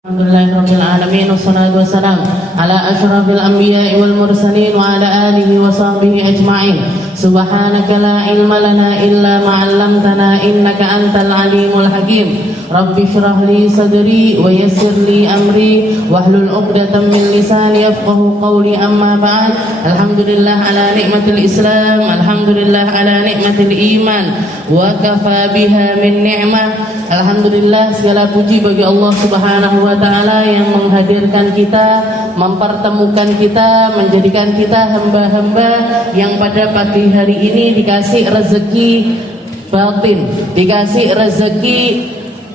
Alhamdulillahirabbil alamin wassalatu wassalamu ala asyrafil anbiya'i wal mursalin wa ala alihi wa sahbihi ajma'in. Subhanaka la ilma lana illa ma 'allamtana innaka antal alimul hakim. Rabbi shrah li sadri wa yassir li amri wahlul 'uqdatam min lisani yafqahu qawli, amma ba'd. Alhamdulillah ala nikmatil Islam, alhamdulillah ala nikmatil iman, wa kafa biha min ni'mah. Alhamdulillah, segala puji bagi Allah Subhanahu wa ta'ala yang menghadirkan kita, mempertemukan kita, menjadikan kita hamba-hamba yang pada pagi hari ini dikasih rezeki batin, dikasih rezeki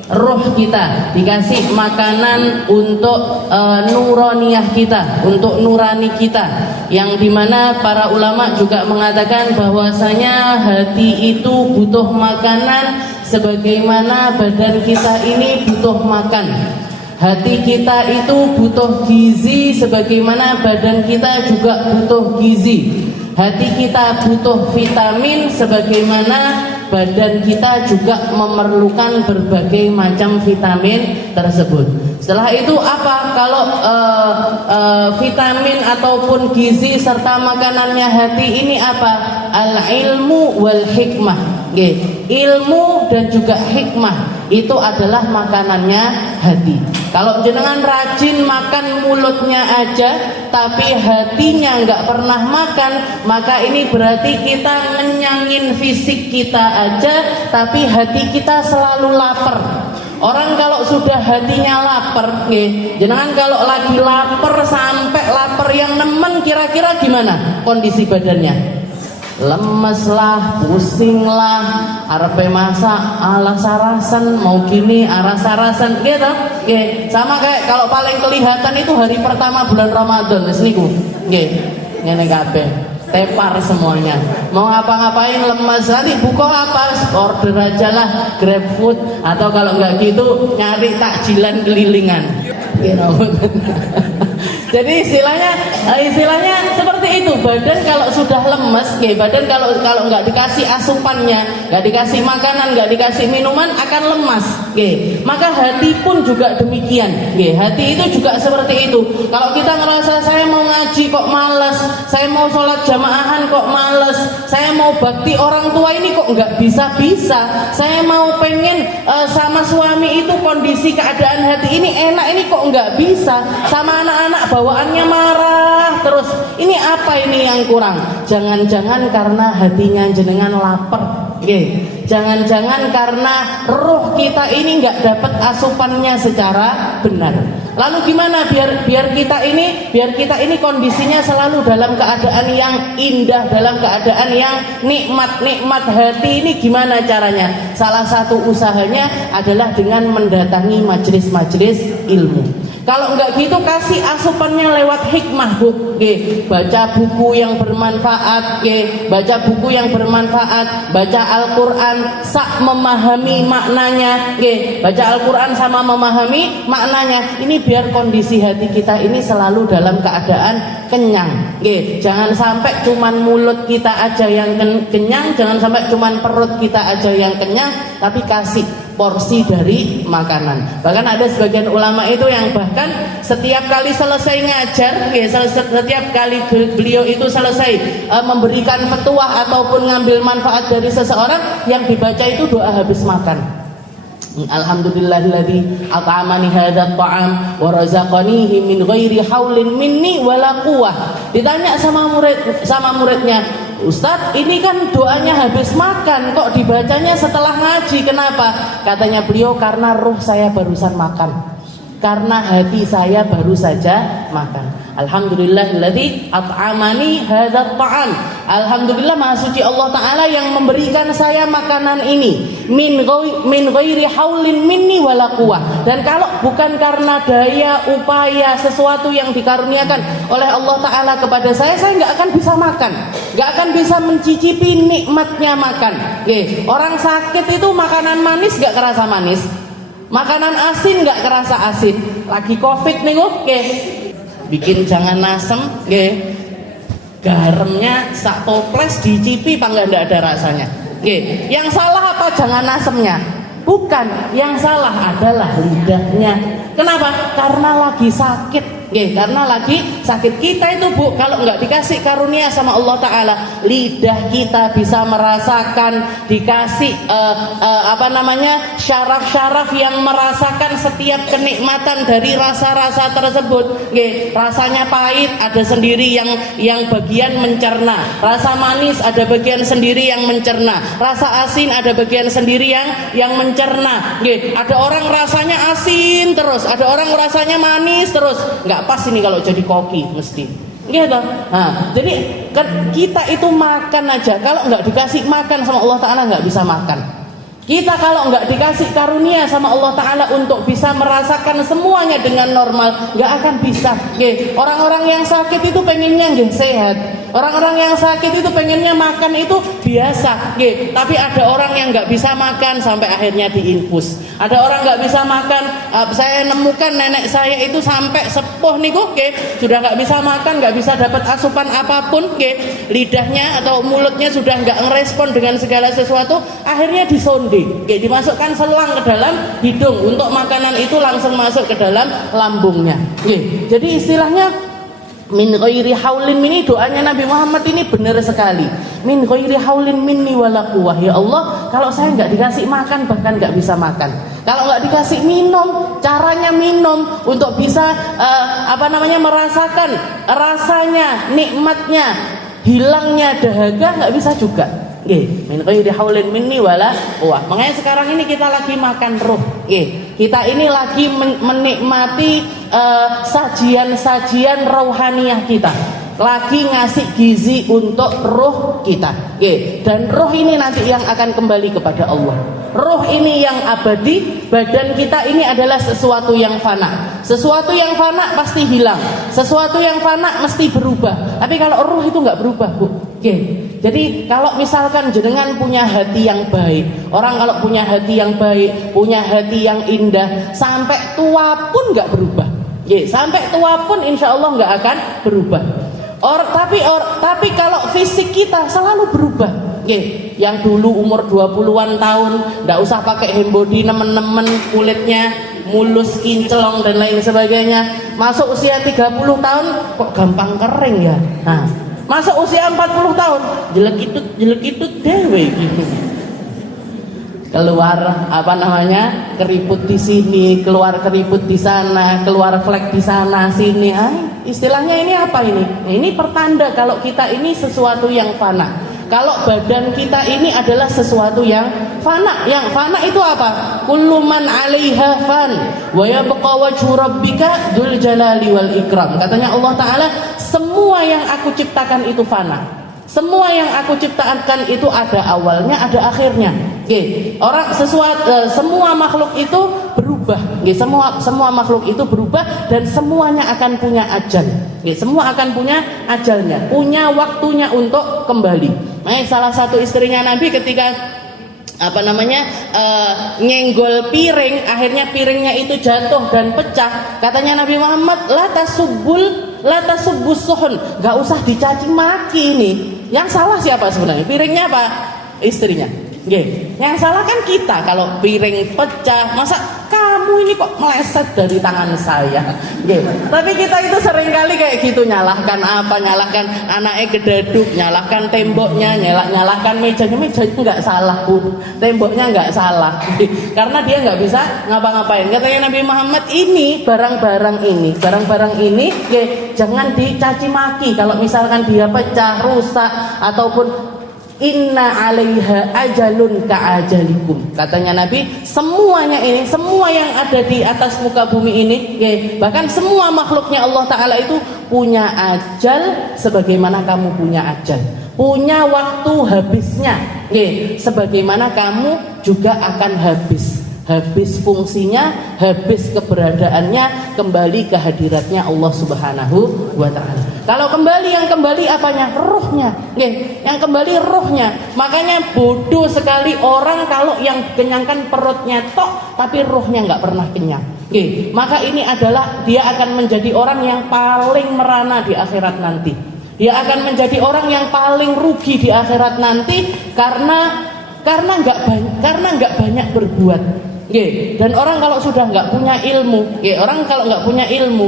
roh kita, dikasih makanan untuk nuraniyah kita, untuk nurani kita, yang dimana para ulama juga mengatakan bahwasanya hati itu butuh makanan sebagaimana badan kita ini butuh makan. Hati kita itu butuh gizi sebagaimana badan kita juga butuh gizi. Hati kita butuh vitamin sebagaimana badan kita juga memerlukan berbagai macam vitamin tersebut. Setelah itu apa? Kalau vitamin ataupun gizi serta makanannya hati ini apa? Al-ilmu wal hikmah. Ilmu dan juga hikmah itu adalah makanannya hati. Kalau jenengan rajin makan mulutnya aja tapi hatinya nggak pernah makan, maka ini berarti kita ngenyangin fisik kita aja tapi hati kita selalu lapar. Orang kalau sudah hatinya lapar, jenengan kalau lagi lapar sampai lapar yang nemen, kira-kira gimana kondisi badannya? Lemes lah, pusing lah, arepe masak ala sarasan, mau gini ala sarasan gitu. Sama kayak kalau paling kelihatan itu hari pertama bulan Ramadan wis niku. Ngene kabeh. Tepar semuanya. Mau ngapa-ngapain lemes, nanti buka apa? Order aja lah, GrabFood, atau kalau enggak gitu nyari takjilan kelilingan. Jadi istilahnya seperti itu. Badan kalau sudah lemes, badan kalau nggak dikasih asupannya, nggak dikasih makanan, nggak dikasih minuman, akan lemas. Maka hati pun juga demikian. Hati itu juga seperti itu. Kalau kita ngerasa saya mau ngaji kok males, saya mau sholat jamaahan kok males, saya mau bakti orang tua ini kok nggak bisa-bisa, saya mau pengen sama suami itu kondisi keadaan hati ini enak, ini kok nggak bisa, sama anak-anak bawaannya marah terus, ini apa ini yang kurang? Jangan-jangan karena hatinya jenengan lapar. Jangan-jangan karena roh kita ini nggak dapat asupannya secara benar. Lalu gimana biar kita ini kondisinya selalu dalam keadaan yang indah, dalam keadaan yang nikmat hati ini gimana caranya? Salah satu usahanya adalah dengan mendatangi majelis-majelis ilmu. Kalau enggak gitu kasih asupannya lewat hikmah, Bu. Baca buku yang bermanfaat, baca buku yang bermanfaat, baca Al-Qur'an sak memahami maknanya, baca Al-Qur'an sama memahami maknanya. Ini biar kondisi hati kita ini selalu dalam keadaan kenyang. Jangan sampai cuman mulut kita aja yang kenyang, jangan sampai cuman perut kita aja yang kenyang, tapi kasih porsi dari makanan. Bahkan ada sebagian ulama itu yang bahkan setiap kali selesai ngajar, setiap kali beliau itu selesai memberikan petuah ataupun ngambil manfaat dari seseorang, yang dibaca itu doa habis makan. Alhamdulillahilladzi at'amani hadzal ta'am wa razaqanihi min ghairi haulin minni wala quwwah. Ditanya sama muridnya, Ustadz, ini kan doanya habis makan, kok dibacanya setelah ngaji, kenapa? Katanya beliau, karena roh saya barusan makan, karena hati saya baru saja makan. Alhamdulillahilladzi at'amani hadzal ta'am. Alhamdulillah, maha suci Allah Ta'ala yang memberikan saya makanan ini min ghairi haulin minni wala quwwah. Dan kalau bukan karena daya upaya sesuatu yang dikaruniakan oleh Allah Ta'ala kepada saya nggak akan bisa makan, nggak akan bisa mencicipi nikmatnya makan. Orang sakit itu makanan manis nggak kerasa manis, makanan asin nggak kerasa asin. Lagi covid nih, bikin jangan asem, garamnya sak toples dicipi, pangga ndak ada rasanya. Yang salah apa jangan asemnya? Bukan, yang salah adalah lidahnya. Kenapa? Karena lagi sakit. Karena lagi sakit. Kita itu Bu, kalau nggak dikasih karunia sama Allah Ta'ala, lidah kita bisa merasakan, dikasih syaraf-syaraf yang merasakan setiap kenikmatan dari rasa-rasa tersebut. Rasanya pahit ada sendiri yang bagian mencerna, rasa manis ada bagian sendiri yang mencerna, rasa asin ada bagian sendiri yang mencerna. Ada orang rasanya asin terus, ada orang rasanya manis terus. Nggak pas ini kalau jadi koki mesti gitu. Jadi kita itu makan aja, kalau nggak dikasih makan sama Allah Ta'ala nggak bisa makan. Kita kalau nggak dikasih karunia sama Allah Ta'ala untuk bisa merasakan semuanya dengan normal, nggak akan bisa. Orang-orang yang sakit itu pengennya sehat. Orang-orang yang sakit itu pengennya makan itu biasa. Tapi ada orang yang nggak bisa makan sampai akhirnya diinfus. Ada orang nggak bisa makan. Saya nemukan nenek saya itu sampai sepuh niku, sudah nggak bisa makan, nggak bisa dapat asupan apapun. Lidahnya atau mulutnya sudah nggak ngerespon dengan segala sesuatu. Akhirnya disonde. Dimasukkan selang ke dalam hidung untuk makanan itu langsung masuk ke dalam lambungnya. Jadi istilahnya min ghairi haulin minni, doanya Nabi Muhammad ini benar sekali. Min ghairi haulin minni wala quwwah. Ya Allah, kalau saya nggak dikasih makan bahkan nggak bisa makan. Kalau nggak dikasih minum, caranya minum untuk bisa merasakan rasanya, nikmatnya, hilangnya dahaga nggak bisa juga. Min ghairi haulin minni wala quwwah. Makanya sekarang ini kita lagi makan ruh. Kita ini lagi menikmati sajian-sajian rohaniah kita. Lagi ngasih gizi untuk ruh kita. Dan ruh ini nanti yang akan kembali kepada Allah. Ruh ini yang abadi, badan kita ini adalah sesuatu yang fana. Sesuatu yang fana pasti hilang. Sesuatu yang fana mesti berubah. Tapi kalau ruh itu nggak berubah, Bu. Jadi kalau misalkan jenengan punya hati yang baik, orang kalau punya hati yang baik, punya hati yang indah, sampai tua pun nggak berubah. Sampai tua pun insya Allah nggak akan berubah. Tapi kalau fisik kita selalu berubah. Yang dulu umur 20-an tahun nggak usah pakai hembody, nemen-nemen kulitnya mulus, kinclong dan lain sebagainya. Masuk usia 30 tahun kok gampang kering ya. Masuk usia 40 tahun jelek itu dewe gitu. Keluar keriput di sini, keluar keriput di sana, keluar flek di sana sini. Istilahnya ini apa ini? Ini pertanda kalau kita ini sesuatu yang fana. Kalau badan kita ini adalah sesuatu yang fana. Yang fana itu apa? Kullu man 'alaiha fan wa yabqa wajhu rabbika dzul jalali wal ikram. Katanya Allah Ta'ala, semua yang aku ciptakan itu fana. Semua yang aku ciptakan itu ada awalnya, ada akhirnya. Semua makhluk itu berubah. Semua makhluk itu berubah dan semuanya akan punya ajal. Semua akan punya ajalnya, punya waktunya untuk kembali. Salah satu istrinya Nabi ketika nyenggol piring, akhirnya piringnya itu jatuh dan pecah. Katanya Nabi Muhammad, la tasubbus suhun, gak usah dicaci maki ini. Yang salah siapa sebenarnya? Piringnya apa? Istrinya. Yang salah kan kita kalau piring pecah. Masa kamu ini kok meleset dari tangan saya? Tapi kita itu seringkali kayak gitu, nyalahkan anaknya gedaduk, nyalahkan temboknya, nyalahkan mejanya. Mejanya nggak salah, Bu. Temboknya nggak salah. Karena dia nggak bisa ngapa-ngapain. Katanya Nabi Muhammad, ini barang-barang ini jangan dicaci maki. Kalau misalkan dia pecah, rusak ataupun inna 'alaiha ajalun ka'ajalikum. Katanya Nabi, semuanya ini, semua yang ada di atas muka bumi ini, bahkan semua makhluknya Allah Ta'ala itu punya ajal sebagaimana kamu punya ajal. Punya waktu habisnya, sebagaimana kamu juga akan habis fungsinya, habis keberadaannya, kembali ke hadiratnya Allah Subhanahu wa Ta'ala. Kalau yang kembali apanya? Ruhnya. Yang kembali ruhnya. Makanya bodoh sekali orang kalau yang kenyangkan perutnya tok tapi ruhnya nggak pernah kenyang. Maka ini adalah dia akan menjadi orang yang paling merana di akhirat nanti. Dia akan menjadi orang yang paling rugi di akhirat nanti karena karena nggak banyak berbuat. Dan orang kalau sudah nggak punya ilmu,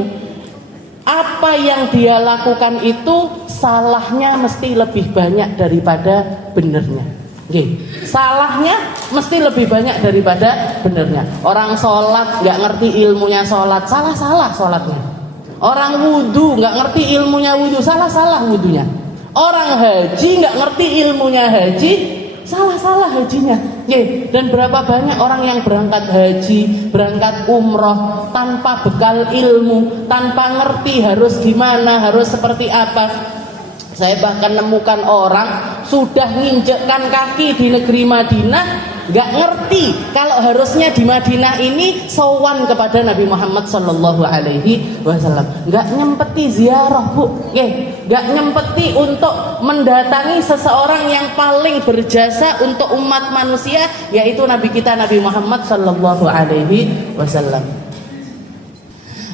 apa yang dia lakukan itu salahnya mesti lebih banyak daripada benernya. Salahnya mesti lebih banyak daripada benernya. Orang sholat nggak ngerti ilmunya sholat, salah sholatnya. Orang wudhu nggak ngerti ilmunya wudhu, salah wudhunya. Orang haji nggak ngerti ilmunya haji, salah hajinya. Dan berapa banyak orang yang berangkat haji, berangkat umroh tanpa bekal ilmu, tanpa ngerti harus gimana, harus seperti apa. Saya bahkan nemukan orang sudah nginjekkan kaki di negeri Madinah, nggak ngerti kalau harusnya di Madinah ini sowan kepada Nabi Muhammad Sallallahu Alaihi Wasallam, nggak nyempeti ziarah, Bu, nggak nyempeti untuk mendatangi seseorang yang paling berjasa untuk umat manusia, yaitu Nabi kita Nabi Muhammad Sallallahu Alaihi Wasallam.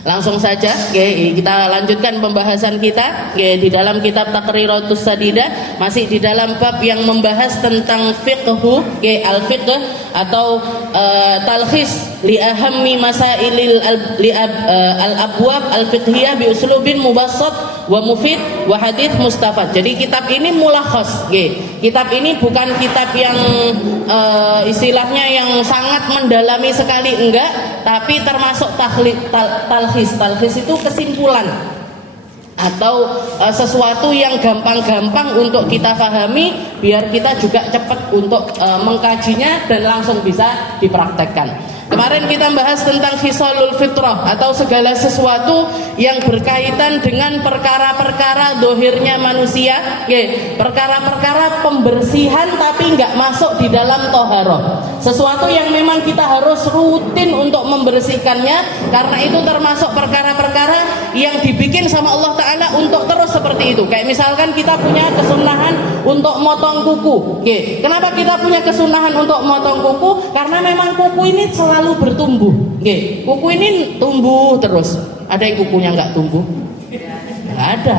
Langsung saja kita lanjutkan pembahasan kita di dalam kitab Taqriratus Sadidah, masih di dalam bab yang membahas tentang fiqhu, al-fiqh atau talkhis li ahammi masailil al-abwab al-fiqhiyah bi uslubin mubassat wa mufid wa hadits mustafad. Jadi kitab ini mulakhas. Kitab ini bukan kitab yang istilahnya yang sangat mendalami sekali, enggak, tapi termasuk talkhis itu kesimpulan atau sesuatu yang gampang-gampang untuk kita pahami, biar kita juga cepat untuk mengkajinya dan langsung bisa dipraktekkan. Kemarin kita bahas tentang khisalul fitrah atau segala sesuatu yang berkaitan dengan perkara-perkara dohirnya manusia, perkara-perkara pembersihan tapi nggak masuk di dalam toharoh. Sesuatu yang memang kita harus rutin untuk membersihkannya, karena itu termasuk perkara-perkara yang dibikin sama Allah Ta'ala untuk terus seperti itu. Kayak misalkan kita punya kesunahan untuk motong kuku. Kenapa kita punya kesunahan untuk motong kuku? Karena memang kuku ini selalu bertumbuh. Kuku ini tumbuh terus. Ada yang kukunya nggak tumbuh? Nggak ada.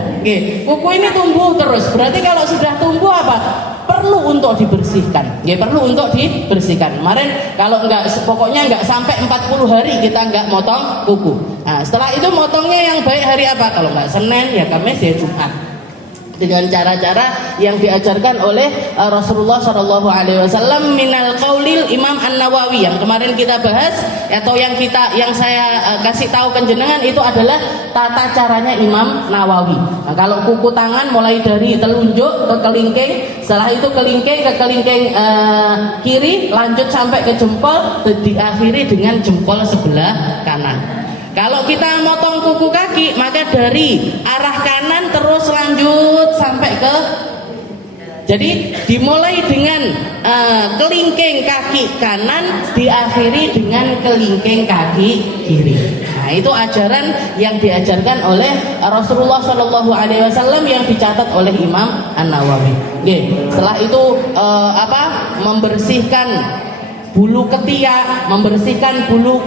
Kuku ini tumbuh terus. Berarti kalau sudah tumbuh apa? Perlu untuk dibersihkan. Perlu untuk dibersihkan. Kemarin kalau nggak, pokoknya nggak sampai 40 hari kita nggak motong kuku. Nah, setelah itu motongnya yang baik hari apa? Kalau nggak Senin ya Kamis ya Jumat. Dengan cara-cara yang diajarkan oleh Rasulullah Shallallahu Alaihi Wasallam minal qaulil Imam An-Nawawi yang kemarin kita bahas, atau yang saya kasih tahu penjenengan itu adalah tata caranya Imam Nawawi. Nah, kalau kuku tangan mulai dari telunjuk ke kelingking, setelah itu kelingking ke kelingking kiri, lanjut sampai ke jempol, diakhiri dengan jempol sebelah kanan. Kalau kita motong kuku kaki, maka dari arah kanan terus lanjut sampai ke, jadi dimulai dengan kelingking kaki kanan, diakhiri dengan kelingking kaki kiri. Nah, itu ajaran yang diajarkan oleh Rasulullah Shallallahu Alaihi Wasallam yang dicatat oleh Imam An-Nawawi. Setelah itu membersihkan bulu ketiak, membersihkan bulu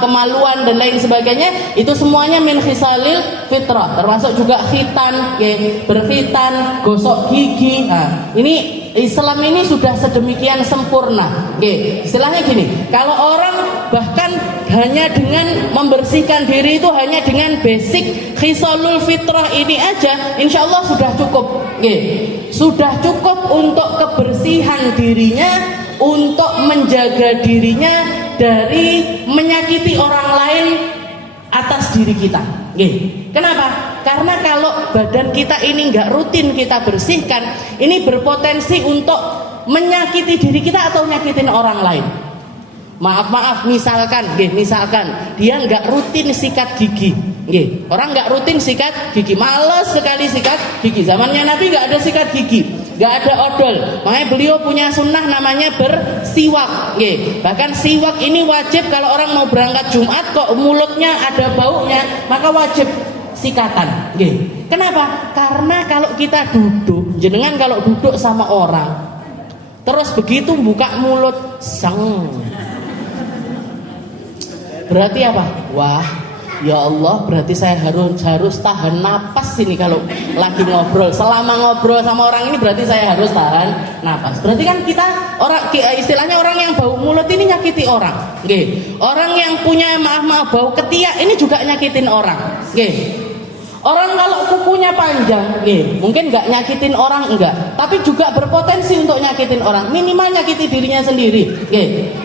kemaluan dan lain sebagainya, itu semuanya min khisalil fitrah, termasuk juga khitan, berkhitan, gosok gigi. Nah, ini Islam ini sudah sedemikian sempurna. Istilahnya gini, kalau orang bahkan hanya dengan membersihkan diri itu hanya dengan basic khisalul fitrah ini aja, insya Allah sudah cukup. Sudah cukup untuk kebersihan dirinya, untuk menjaga dirinya dari menyakiti orang lain atas diri kita. Kenapa? Karena kalau badan kita ini nggak rutin kita bersihkan, ini berpotensi untuk menyakiti diri kita atau nyakitin orang lain. Maaf, misalkan dia nggak rutin sikat gigi. Orang nggak rutin sikat gigi, males sekali sikat gigi. Zamannya Nabi nggak ada sikat gigi, nggak ada odol. Makanya beliau punya sunnah namanya bersiwak. Bahkan siwak ini wajib kalau orang mau berangkat Jumat kok mulutnya ada baunya, maka wajib sikatan. Kenapa? Karena kalau kita duduk, jenengan kalau duduk sama orang, terus begitu buka mulut, berarti apa? Wah, Ya Allah, berarti saya harus tahan napas ini kalau lagi ngobrol. Selama ngobrol sama orang ini berarti saya harus tahan napas. Berarti kan kita istilahnya orang yang bau mulut ini nyakiti orang. Nggih. Orang yang punya maaf bau ketiak ini juga nyakitin orang. Nggih. Orang kalau kukunya panjang, mungkin nggak nyakitin orang enggak, tapi juga berpotensi untuk nyakitin orang. Minimal nyakiti dirinya sendiri.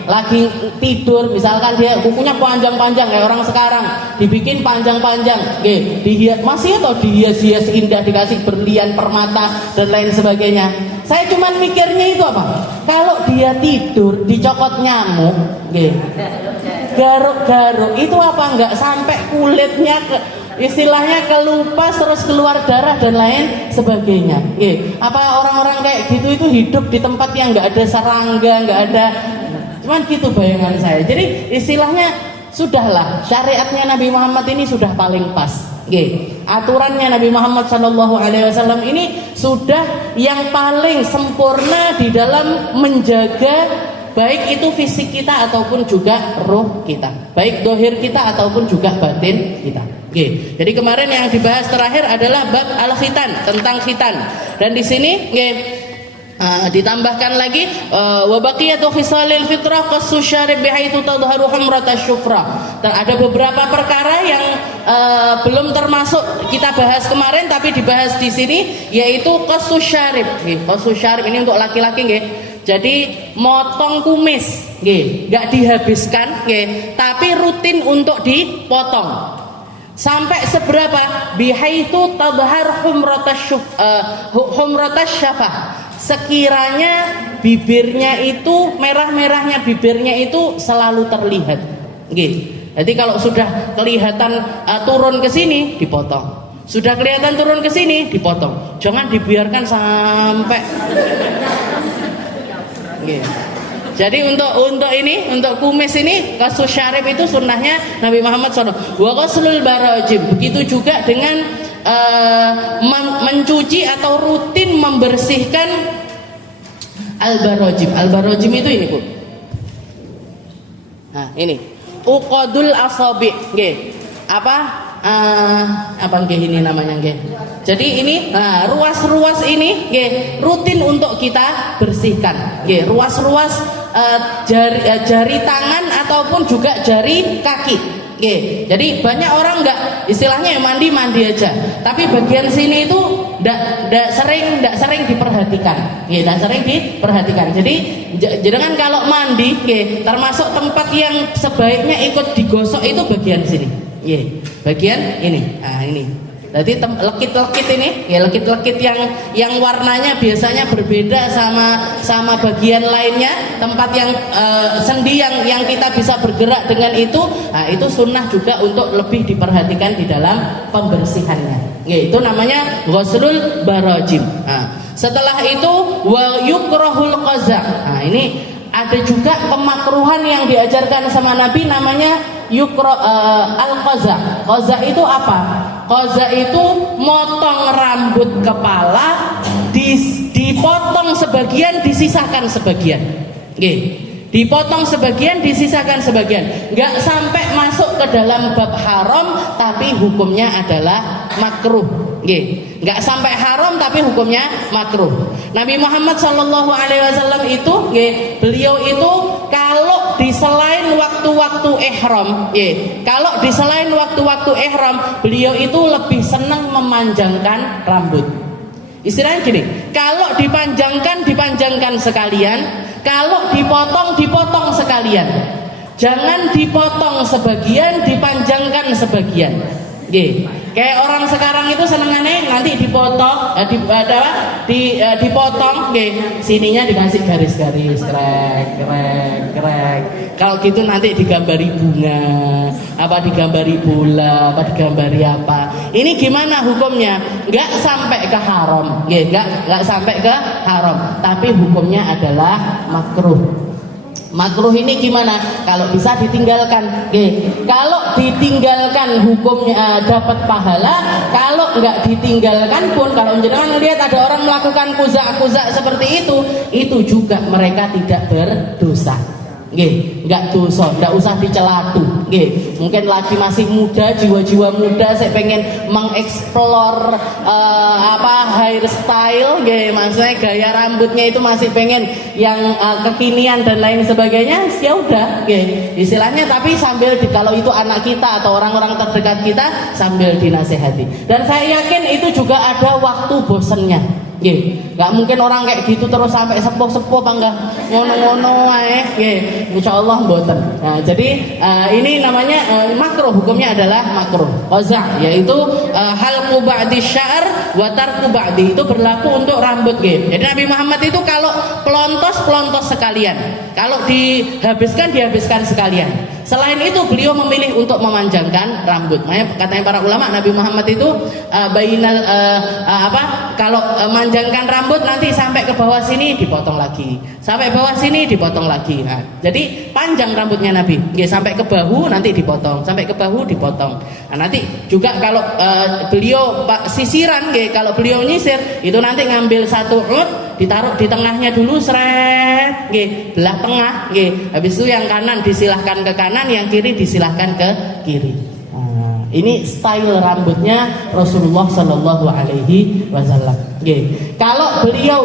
Lagi tidur, misalkan dia kukunya panjang-panjang kayak orang sekarang, dibikin panjang-panjang, masih atau dihias-hias indah, dikasih berlian, permata dan lain sebagainya. Saya cuman mikirnya itu apa? Kalau dia tidur dicokot nyamuk, garuk-garuk, itu apa nggak sampai kulitnya istilahnya kelupas terus keluar darah dan lain sebagainya. Apa orang-orang kayak gitu itu hidup di tempat yang nggak ada serangga, nggak ada, cuman gitu bayangan saya. Jadi istilahnya sudahlah, syariatnya Nabi Muhammad ini sudah paling pas. Aturannya Nabi Muhammad SAW ini sudah yang paling sempurna di dalam menjaga baik itu fisik kita ataupun juga roh kita, baik dohir kita ataupun juga batin kita. Jadi kemarin yang dibahas terakhir adalah bab al-khitan, tentang khitan. Dan di sini ditambahkan lagi wa baqiyatu khisalil fitrah qassu syarib bihaitsu tadhharu humratash syufra. Dan ada beberapa perkara yang belum termasuk kita bahas kemarin tapi dibahas di sini, yaitu qassu syarib. Qassu syarib ini untuk laki-laki nggih. Jadi motong kumis, nggak dihabiskan, tapi rutin untuk dipotong. Sampai seberapa? Bihaitsu tadhhar humratash syafah. Sekiranya bibirnya itu merah-merahnya bibirnya itu selalu terlihat. Jadi kalau sudah kelihatan turun ke sini dipotong. Sudah kelihatan turun ke sini dipotong. Jangan dibiarkan sampai. Jadi untuk kumis ini qassu syarib itu sunnahnya Nabi Muhammad SAW. Wa ghuslul barajim, begitu juga dengan mencuci atau rutin membersihkan al-barajim. Al-barajim itu ini, Bu. Nah, ini uqadul asabi, apa ini namanya, Jadi ini ruas-ruas ini rutin untuk kita bersihkan. Ruas-ruas jari tangan ataupun juga jari kaki. Jadi banyak orang nggak, istilahnya mandi aja, tapi bagian sini itu nggak sering diperhatikan. Nggak sering diperhatikan. Jadi jangan kalau mandi, termasuk tempat yang sebaiknya ikut digosok itu bagian sini. Bagian ini. Nah, ini. Jadi lekit-lekit ini, lekit-lekit yang warnanya biasanya berbeda sama bagian lainnya, tempat yang sendi yang kita bisa bergerak dengan itu, nah itu sunnah juga untuk lebih diperhatikan di dalam pembersihannya. Itu namanya ghuslul barajim. Nah, setelah itu wa yukrahul qaza. Nah, ini ada juga kemakruhan yang diajarkan sama Nabi, namanya al-qaza. Qaza itu apa? Qaza itu motong rambut kepala, dipotong sebagian, disisakan sebagian. Dipotong sebagian, disisakan sebagian. Nggak sampai masuk ke dalam bab haram, tapi hukumnya adalah makruh. Nggak sampai haram, tapi hukumnya makruh. Nabi Muhammad SAW itu, beliau itu kalau di selain waktu-waktu ihram, kalau di selain waktu-waktu ihram, beliau itu lebih senang memanjangkan rambut. Istilahnya gini, kalau dipanjangkan sekalian, kalau dipotong sekalian. Jangan dipotong sebagian, dipanjangkan sebagian. Kayak orang sekarang itu senengannya nanti dipotong, dipotong, sininya dikasih garis-garis, krek. Kalau gitu nanti digambari bunga, apa digambari bola, apa digambari apa. Ini gimana hukumnya? Nggak sampai ke haram, nggak sampai ke haram, tapi hukumnya adalah makruh. Makruh ini gimana? Kalau bisa ditinggalkan. Kalau ditinggalkan hukumnya dapat pahala. Kalau nggak ditinggalkan pun, kalau jenengan lihat ada orang melakukan kuza seperti itu juga mereka tidak berdosa. Nggak dosa, nggak usah dicelatu. Mungkin lagi masih muda, jiwa-jiwa muda, saya pengen mengeksplor hairstyle, maksudnya gaya rambutnya itu masih pengen yang kekinian dan lain sebagainya. Ya udah, istilahnya. Tapi sambil kalau itu anak kita atau orang-orang terdekat kita, sambil dinasehati. Dan saya yakin itu juga ada waktu bosennya. Nggak mungkin orang kayak gitu terus sampai sepuh-sepuh bangga ngono-ngono ae. Insyaallah mboten. Nah, jadi ini namanya makruh, hukumnya adalah makruh. Qaza, yaitu halqu ba'di sya'r wa tarku ba'di, itu berlaku untuk rambut. Jadi Nabi Muhammad itu kalau pelontos sekalian. Kalau dihabiskan sekalian. Selain itu beliau memilih untuk memanjangkan rambut. Makanya katanya para ulama, Nabi Muhammad itu kalau memanjangkan rambut nanti sampai ke bawah sini dipotong lagi, sampai bawah sini dipotong lagi. Nah, jadi panjang rambutnya Nabi. Sampai ke bahu nanti dipotong, sampai ke bahu dipotong. Nah, nanti juga kalau beliau sisiran, kalau beliau nyisir itu nanti ngambil satu ud, ditaruh di tengahnya dulu, seret, belah tengah, habis itu yang kanan disilahkan ke kanan, yang kiri disilahkan ke kiri. Nah, ini style rambutnya Rasulullah Shallallahu Alaihi Wasallam. Kalau beliau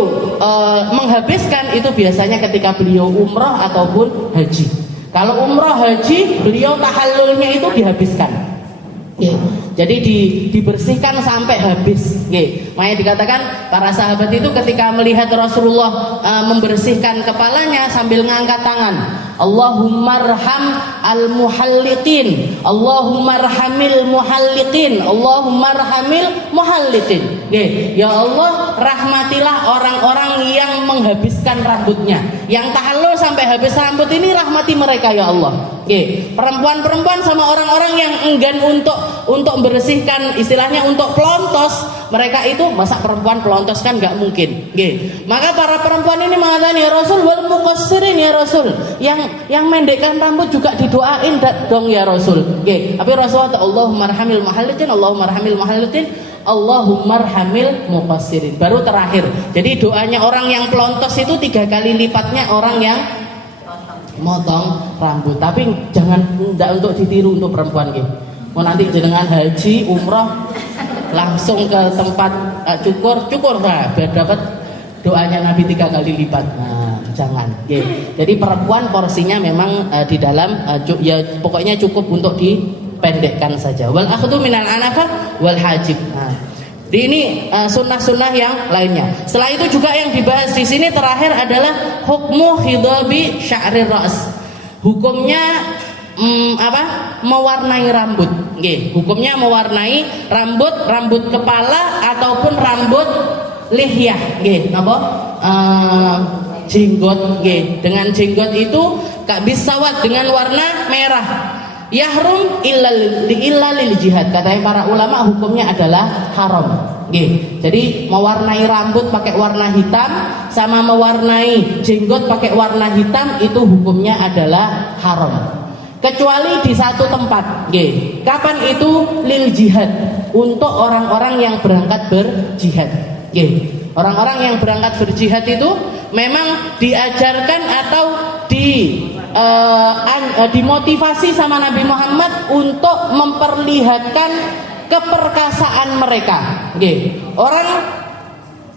menghabiskan itu biasanya ketika beliau umroh ataupun haji. Kalau umroh haji, beliau tahallulnya itu dihabiskan. Jadi dibersihkan sampai habis. Makanya dikatakan para sahabat itu ketika melihat Rasulullah membersihkan kepalanya sambil ngangkat tangan, Allahumma arham al-muhalliqin, Allahumma arhamil muhalliqin, Allahumma arhamil muhalliqin. Ya Allah, rahmatilah orang-orang yang menghabiskan rambutnya. Yang tahallul sampai habis rambut ini, rahmati mereka ya Allah. Perempuan-perempuan sama orang-orang yang enggan untuk membersihkan, istilahnya untuk pelontos, mereka itu masa perempuan pelontos kan nggak mungkin. Maka para perempuan ini mengatakan, ya Rasul, wal muqassirin ya Rasul, yang mendekkan rambut juga didoain dong ya Rasul. Tapi Rasulullah, Allahumma arhamil muhalliqin, Allahumma arhamil muhalliqin, Allahumma arhamil muqassirin. Baru terakhir. Jadi doanya orang yang pelontos itu 3 kali lipatnya orang yang motong rambut. Tapi jangan, tidak untuk ditiru untuk perempuan. Mau nanti jenengan haji, umroh, langsung ke tempat cukur, nah, biar dapat doanya Nabi 3 kali lipat. Nah, jangan. Jadi perempuan porsinya memang di dalam ya pokoknya cukup untuk dipendekkan saja. Wal akhdhu minal anafah wal hajib. Nah, ini sunnah-sunnah yang lainnya. Setelah itu juga yang dibahas di sini terakhir adalah hukmu khidabi sya'rir ra's. Hukumnya mewarnai rambut. Hukumnya mewarnai rambut kepala ataupun rambut lihyah. Jenggot. Dengan jenggot itu kak bisawat dengan warna merah. Yahrum illa lil jihad. Katanya para ulama hukumnya adalah haram. Jadi mewarnai rambut pakai warna hitam sama mewarnai jenggot pakai warna hitam itu hukumnya adalah haram. Kecuali di satu tempat. Kapan itu? Lil jihad, untuk orang-orang yang berangkat berjihad. Orang-orang yang berangkat berjihad itu memang diajarkan atau dimotivasi sama Nabi Muhammad untuk memperlihatkan keperkasaan mereka. Orang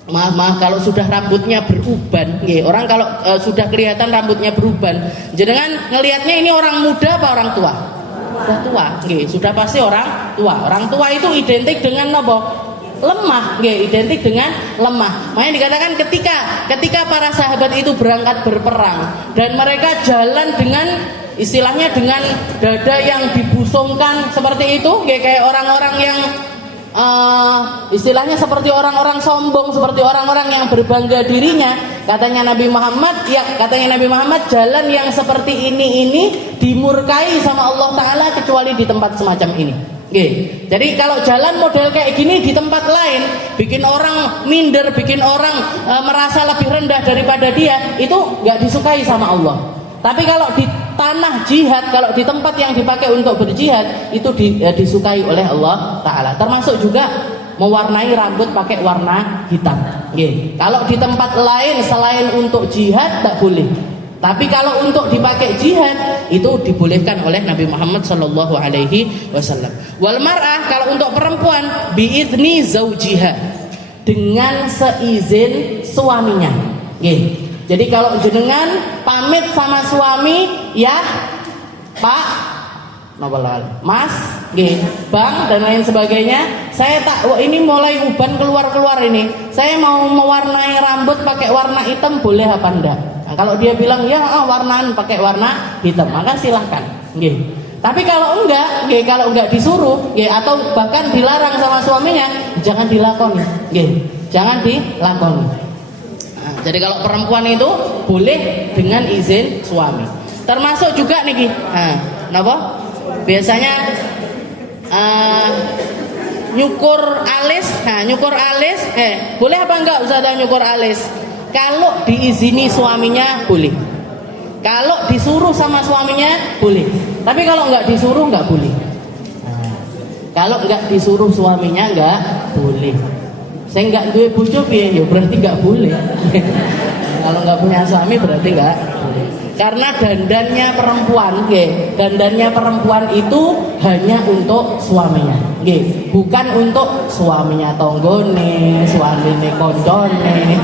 maaf kalau sudah rambutnya beruban, orang kalau sudah kelihatan rambutnya beruban, jenengan ngelihatnya ini orang muda apa orang tua? Sudah tua, sudah pasti orang tua. Orang tua itu identik dengan apa? Lemah, identik dengan lemah. Makanya dikatakan ketika para sahabat itu berangkat berperang dan mereka jalan dengan istilahnya dengan dada yang dibusungkan seperti itu, kayak orang-orang yang istilahnya seperti orang-orang sombong, seperti orang-orang yang berbangga dirinya. Katanya Nabi Muhammad, jalan yang seperti ini dimurkai sama Allah Ta'ala kecuali di tempat semacam ini. Jadi kalau jalan model kayak gini di tempat lain, bikin orang minder, bikin orang merasa lebih rendah daripada dia, itu nggak disukai sama Allah. Tapi kalau di tanah jihad, kalau di tempat yang dipakai untuk berjihad, itu disukai oleh Allah Ta'ala. Termasuk juga mewarnai rambut pakai warna hitam. Kalau di tempat lain selain untuk jihad tak boleh. Tapi kalau untuk dipakai jihad itu dibolehkan oleh Nabi Muhammad sallallahu alaihi wasallam. Wal mar'ah, kalau untuk perempuan biizni zaujiha, dengan seizin suaminya. Nggih. Jadi kalau jenengan pamit sama suami, ya Pak, Mas, Bang dan lain sebagainya, saya ini mulai uban keluar ini. Saya mau mewarnai rambut pakai warna hitam, boleh apa enggak? Nah, kalau dia bilang ya warnaan pakai warna hitam, maka silahkan. Tapi kalau enggak disuruh, atau bahkan dilarang sama suaminya, jangan dilakoni. Jangan dilakoni. Jadi kalau perempuan itu boleh dengan izin suami. Termasuk juga nih, kenapa? Biasanya nyukur alis, boleh apa enggak Ustazah nyukur alis? Kalau diizini suaminya boleh. Kalau disuruh sama suaminya boleh. Tapi kalau enggak disuruh enggak boleh. Kalau enggak disuruh suaminya enggak boleh. Saya enggak duwe bojo piye ya berarti enggak boleh. Kalau enggak punya suami berarti enggak boleh. Karena dandannya perempuan itu hanya untuk suaminya, bukan untuk suaminya tonggone, suamine kondone,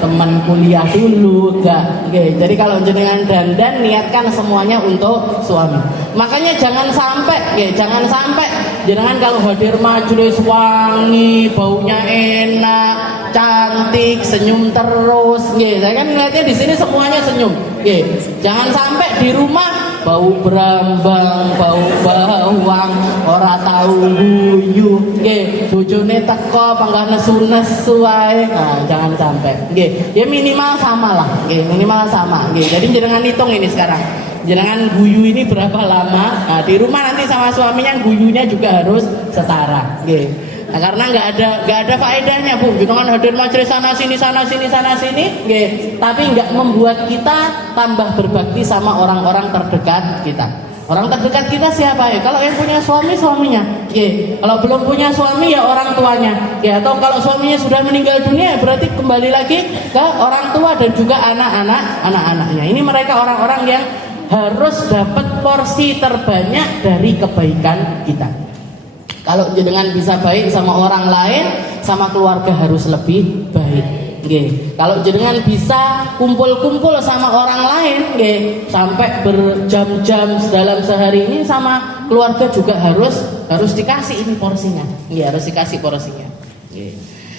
teman kuliah dulu, enggak. Jadi kalau jenengan dandan niatkan semuanya untuk suami. Makanya jangan sampai jenengan kalau hadir majelis wangi, baunya enak, cantik, senyum terus. Saya kan melihatnya di sini semuanya senyum. Jangan sampai di rumah bau berambang, bau bawang, ora tahu guyu. Bojone teko panggah nesu-nesu wae. Nah, jangan sampai. Ya minimal sama lah. Minimal sama. Jadi jangan hitung ini sekarang. Jangan guyu ini berapa lama. Nah, di rumah nanti sama suaminya guyunya juga harus setara. Nah, karena nggak ada faedahnya Bu, gitu kan hadir majelis sana sini, tapi nggak membuat kita tambah berbakti sama orang-orang terdekat kita. Orang terdekat kita siapa ya? Kalau yang punya suami, suaminya. Kalau belum punya suami ya orang tuanya. Atau kalau suaminya sudah meninggal dunia berarti kembali lagi ke orang tua dan juga anak-anaknya. Ini mereka orang-orang yang harus dapat porsi terbanyak dari kebaikan kita. Kalau jenengan bisa baik sama orang lain, sama keluarga harus lebih baik. Kalau jenengan bisa kumpul-kumpul sama orang lain, sampai berjam-jam dalam sehari ini sama keluarga juga harus dikasih ini porsinya. Harus dikasih porsinya.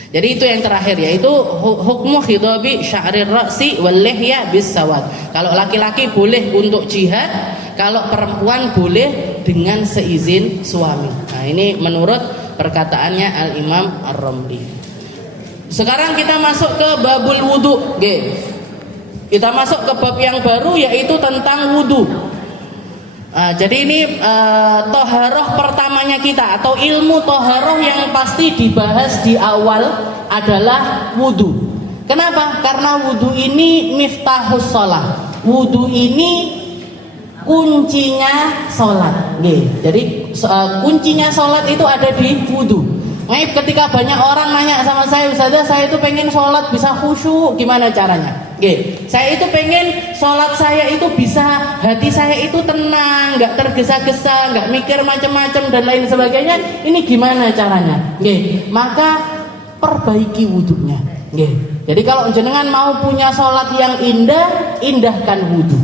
Jadi itu yang terakhir, yaitu hukmu khidabi sya'rir ra'si wal lihya bis sawad. Kalau laki-laki boleh untuk jihad, kalau perempuan boleh dengan seizin suami. Nah, ini menurut perkataannya Al-Imam Ar-Ramli. Sekarang kita masuk ke babul wudu. Kita masuk ke bab yang baru, yaitu tentang wudu. Jadi ini toharoh pertamanya kita, atau ilmu toharoh yang pasti dibahas di awal adalah wudu. Kenapa? Karena wudu ini miftahus sholat. Wudu ini kuncinya sholat. Jadi kuncinya sholat itu ada di wudu. Ketika banyak orang nanya sama saya, Ustazah, saya itu pengen sholat bisa khusyuk, gimana caranya? Saya itu pengen sholat saya itu bisa, hati saya itu tenang, nggak tergesa-gesa, nggak mikir macam-macam dan lain sebagainya. Ini gimana caranya? Maka perbaiki wudunya. Jadi kalau jenengan mau punya sholat yang indah, indahkan wudu.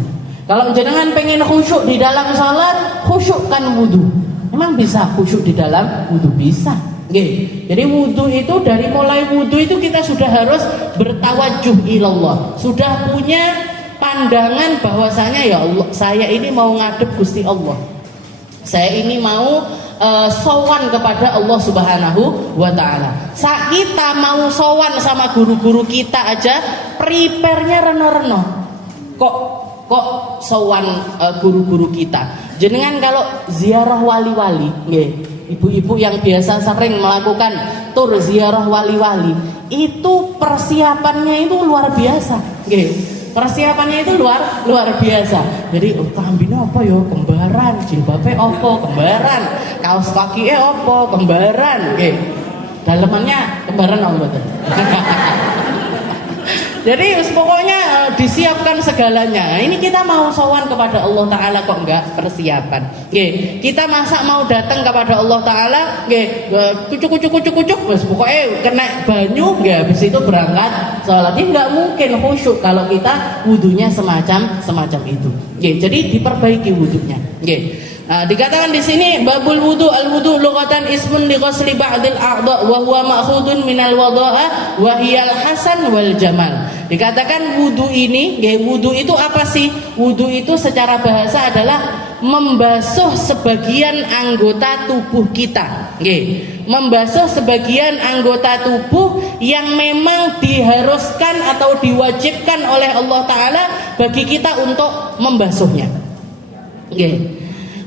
Kalau jenengan pengen khusyuk di dalam sholat, khusyukkan wudu. Memang bisa khusyuk di dalam wudu? Bisa. Jadi wudu itu, dari mulai wudu itu kita sudah harus bertawajuh ilallah, sudah punya pandangan bahwasanya ya Allah, saya ini mau ngadep Gusti Allah, saya ini mau sowan kepada Allah Subhanahu wa ta'ala. Saat kita mau sowan sama guru-guru kita aja, prepare-nya reno-reno. Kok sowan guru-guru kita. Jenengan kalau ziarah wali-wali, ibu-ibu yang biasa sering melakukan tur ziarah wali-wali, itu persiapannya itu luar biasa. Persiapannya itu luar biasa. Jadi kambine apa ya? Kembaran, jilbabe apa? Kembaran, kaos kaki apa? Kembaran. Dalemannya kembaran apa betul? Jadi pokoknya disiapkan segalanya. Ini kita mau sowan kepada Allah Ta'ala kok enggak persiapan. Kita masa mau datang kepada Allah Ta'ala, kucuk, pokoknya kena banyu, habis itu berangkat sholat. Ini enggak mungkin khusyuk kalau kita wudunya semacam itu. Jadi diperbaiki wudunya. Dikatakan di sini babul wudu, al wudu lughatan ismun li ghusli ba'dil a'dha wa huwa ma'khudun minal wadha'a wa hiyal hasan wal jamal. Dikatakan wudu ini, wudu itu apa sih? Wudu itu secara bahasa adalah membasuh sebagian anggota tubuh kita. Membasuh sebagian anggota tubuh yang memang diharuskan atau diwajibkan oleh Allah Ta'ala bagi kita untuk membasuhnya.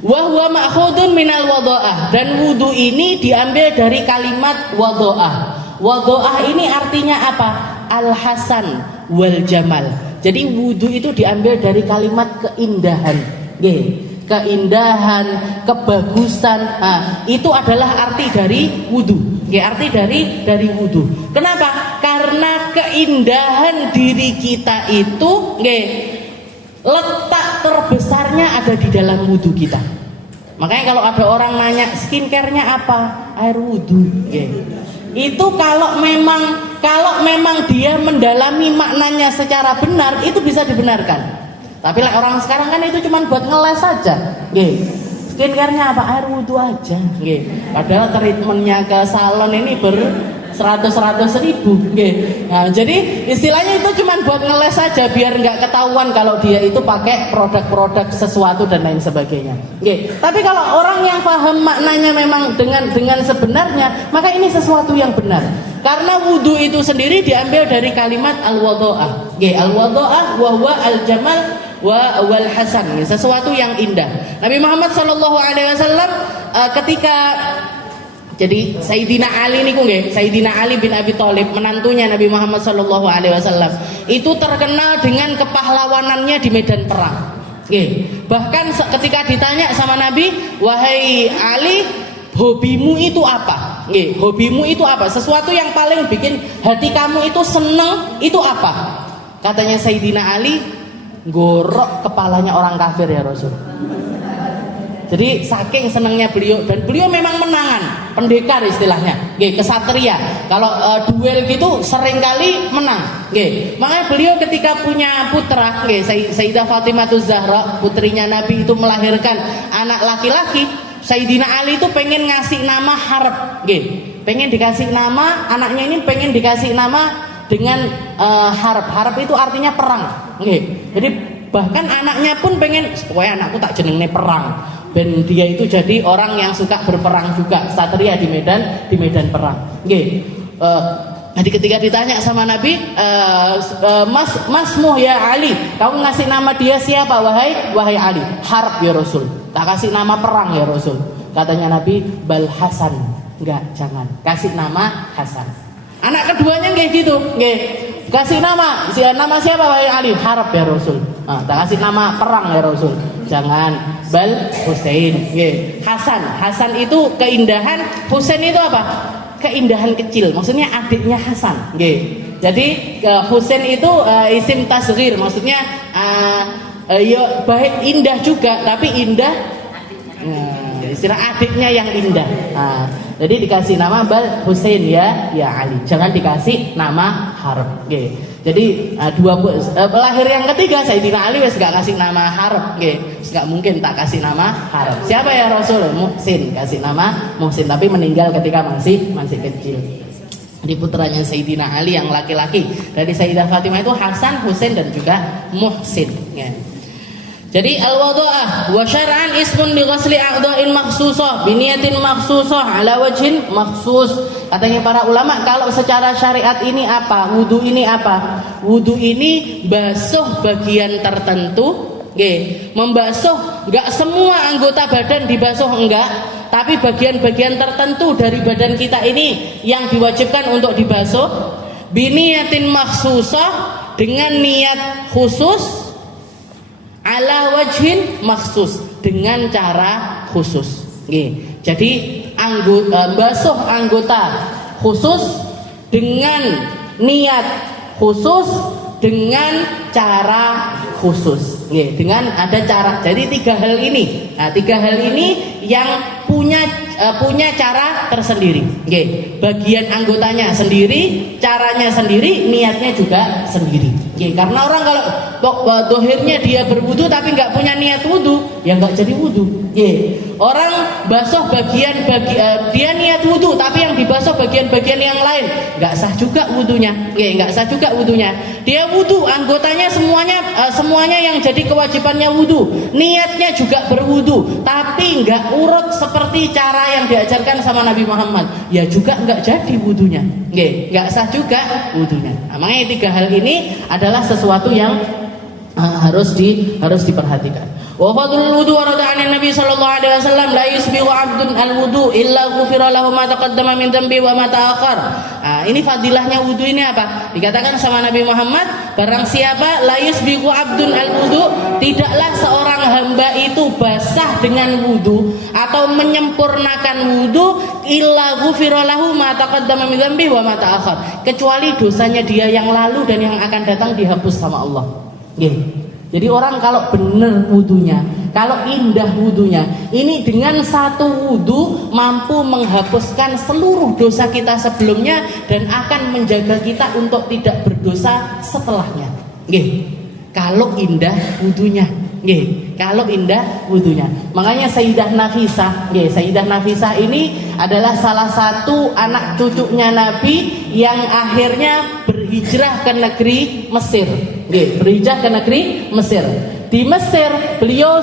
Wa huwa ma'khudun minal wadha'ah, dan wudu ini diambil dari kalimat wadha'ah. Wadha'ah ini artinya apa? Al-hasan wal jamal. Jadi wudu itu diambil dari kalimat keindahan. Keindahan, kebagusan. Itu adalah arti dari wudu. Arti dari wudu. Kenapa? Karena keindahan diri kita itu letak terbesarnya ada di dalam wudu kita. Makanya kalau ada orang nanya skincare-nya apa? Air wudu. Itu kalau memang dia mendalami maknanya secara benar, itu bisa dibenarkan. Tapi orang sekarang kan itu cuma buat ngeles saja. Skincare-nya apa? Air wudu aja. Padahal treatmentnya ke salon ini 100 ribu. Nah, jadi istilahnya itu cuma buat ngeles saja biar nggak ketahuan kalau dia itu pakai produk-produk sesuatu dan lain sebagainya. Tapi kalau orang yang paham maknanya memang dengan sebenarnya, maka ini sesuatu yang benar. Karena wudu itu sendiri diambil dari kalimat al-wadha'ah. Al-wadha'ah wa huwa al-jamal wal hasan, sesuatu yang indah. Nabi Muhammad SAW ketika jadi Sayyidina Ali niku Sayyidina Ali bin Abi Thalib, menantunya Nabi Muhammad SAW, itu terkenal dengan kepahlawanannya di medan perang. Bahkan ketika ditanya sama Nabi, wahai Ali, hobimu itu apa? Hobimu itu apa? Sesuatu yang paling bikin hati kamu itu senang itu apa? Katanya Sayyidina Ali, gorok kepalanya orang kafir ya Rasul. Jadi saking senangnya beliau, dan beliau memang menangan, pendekar istilahnya, kesatria. Kalau duel gitu seringkali menang. Makanya beliau ketika punya putra, Sayyidah Fatimahuz Zahra, putrinya Nabi itu melahirkan anak laki-laki, Sayyidina Ali itu pengen ngasih nama Harb. Pengen dikasih nama, anaknya ini pengen dikasih nama dengan Harb. Harb itu artinya perang. Jadi bahkan anaknya pun pengen, pokoknya anakku tak jenenge perang. Dan dia itu jadi orang yang suka berperang juga, satria di medan perang. Jadi ketika ditanya sama Nabi, masmu ya Ali, kamu ngasih nama dia siapa wahai Ali? Harb ya Rasul. Tak kasih nama perang ya Rasul. Katanya Nabi, bal Hasan. Enggak, jangan. Kasih nama Hasan. Anak keduanya kayak gitu, kasih nama siapa wahai Ali? Harb ya Rasul. Tak kasih nama perang ya Rasul. Jangan, bal Husain. Hasan itu keindahan, Husain itu apa? Keindahan kecil. Maksudnya adiknya Hasan. Jadi Husain itu isim tasghir, maksudnya ya baik indah juga, tapi indah istilah adiknya yang indah. Jadi dikasih nama bal Husain ya Ali. Jangan dikasih nama Harb. Jadi lahir yang ketiga Sayyidina Ali wes gak kasih nama Harb. Gak mungkin tak kasih nama Harb. Siapa ya Rasul? Muhsin, kasih nama Muhsin, tapi meninggal ketika masih kecil. Di putranya Sayyidina Ali yang laki-laki, dari Sayyidah Fatimah itu Hasan, Husain dan juga Muhsin. Jadi al-wadha'ah wa syar'an ismun li ghusli a'dha'in makhsusah bi niyatin makhsusah ala wajhin makhsus. Katanya para ulama, kalau secara syariat ini apa? Wudu ini apa? Wudu ini basuh bagian tertentu, membasuh enggak semua anggota badan dibasuh enggak, tapi bagian-bagian tertentu dari badan kita ini yang diwajibkan untuk dibasuh bi niyatin makhsusah, dengan niat khusus, ala wajhin maksus, dengan cara khusus. Jadi basuh anggota khusus dengan niat khusus dengan cara khusus. Dengan ada cara. Jadi 3 hal ini. Nah, 3 hal ini yang punya cara tersendiri. Bagian anggotanya sendiri, caranya sendiri, niatnya juga sendiri. Karena orang kalau dohirnya dia berwudu tapi nggak punya niat wudu, ya nggak jadi wudu. Orang basuh dia niat wudu tapi yang dibasuh bagian-bagian yang lain, nggak sah juga wudunya. Nggak sah juga wudunya. Dia wudu, anggotanya semuanya yang jadi kewajibannya wudu, niatnya juga berwudu, tapi nggak urut seperti cara yang diajarkan sama Nabi Muhammad, ya juga nggak jadi wudunya. Nggak sah juga wudunya. Makanya 3 hal ini adalah sesuatu yang harus diperhatikan. Wa fadlul wudu warada 'an Nabi sallallahu alaihi wasallam la yusbihu 'abdun al-wudu illa ghufira lahu ma taqaddama min dhanbi wa ma ta'akhkhar. Ini fadilahnya wudu ini apa? Dikatakan sama Nabi Muhammad, barang siapa la yusbihu 'abdun al-wudu, tidaklah seorang hamba itu basah dengan wudu atau menyempurnakan wudu illa ghufira lahu ma taqaddama min dhanbi wa ma ta'akhkhar, kecuali dosanya dia yang lalu dan yang akan datang dihapus sama Allah. Jadi orang kalau benar wudunya, kalau indah wudunya, ini dengan satu wudu mampu menghapuskan seluruh dosa kita sebelumnya dan akan menjaga kita untuk tidak berdosa setelahnya. Kalau indah wudunya. Kalau indah wudunya. Makanya Sayyidah Nafisah ini adalah salah satu anak cucunya Nabi yang akhirnya berhijrah ke negeri Mesir. Berhijrah ke negeri Mesir. Di Mesir beliau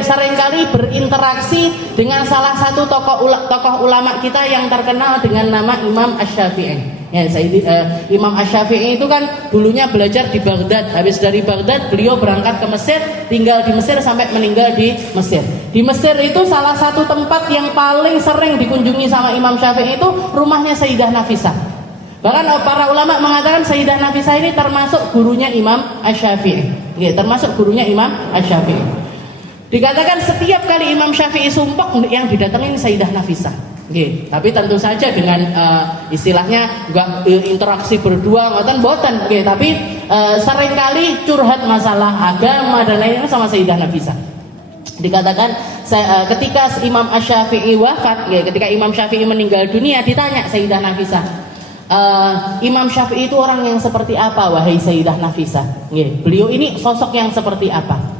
seringkali berinteraksi dengan salah satu tokoh ulama kita yang terkenal dengan nama Imam Asy-Syafi'i. Imam Asy-Syafi'i itu kan dulunya belajar di Baghdad. Habis dari Baghdad beliau berangkat ke Mesir, tinggal di Mesir sampai meninggal di Mesir. Di Mesir itu salah satu tempat yang paling sering dikunjungi sama Imam Syafi'i itu rumahnya Sayyidah Nafisah. Bahkan para ulama mengatakan Sayyidah Nafisah ini termasuk gurunya Imam Asy-Syafi'i. Termasuk gurunya Imam Asy-Syafi'i. Dikatakan setiap kali Imam Syafi'i sumpah yang didatengin Sayyidah Nafisah. Tapi tentu saja dengan istilahnya enggak interaksi berdua ngoten, tapi seringkali curhat masalah agama dan lain-lain sama Sayyidah Nafisah. Dikatakan ketika Imam Asy-Syafi'i wafat, ketika Imam Syafi'i meninggal dunia, ditanya Sayyidah Nafisah, Imam Syafi'i itu orang yang seperti apa wahai Sayyidah Nafisah? Beliau ini sosok yang seperti apa?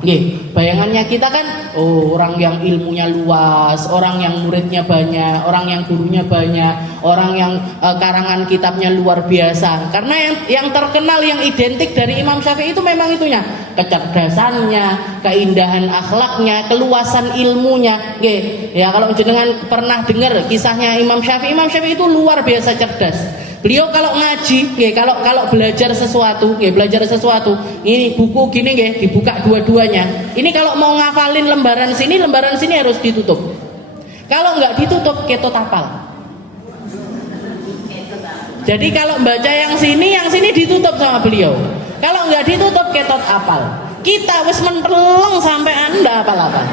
Bayangannya kita kan orang yang ilmunya luas, orang yang muridnya banyak, orang yang gurunya banyak, orang yang karangan kitabnya luar biasa. Karena yang terkenal, yang identik dari Imam Syafi'i itu memang itunya, kecerdasannya, keindahan akhlaknya, keluasan ilmunya. Ya kalau jenengan pernah dengar kisahnya Imam Syafi'i itu luar biasa cerdas. Beliau kalau ngaji, kalau belajar sesuatu, ini buku gini, dibuka dua-duanya. Ini kalau mau ngafalin lembaran sini harus ditutup. Kalau nggak ditutup, ketot hafal. Jadi kalau baca yang sini ditutup sama beliau. Kalau nggak ditutup, ketot hafal. Kita wis menteleng sampai anda hafal-hafal.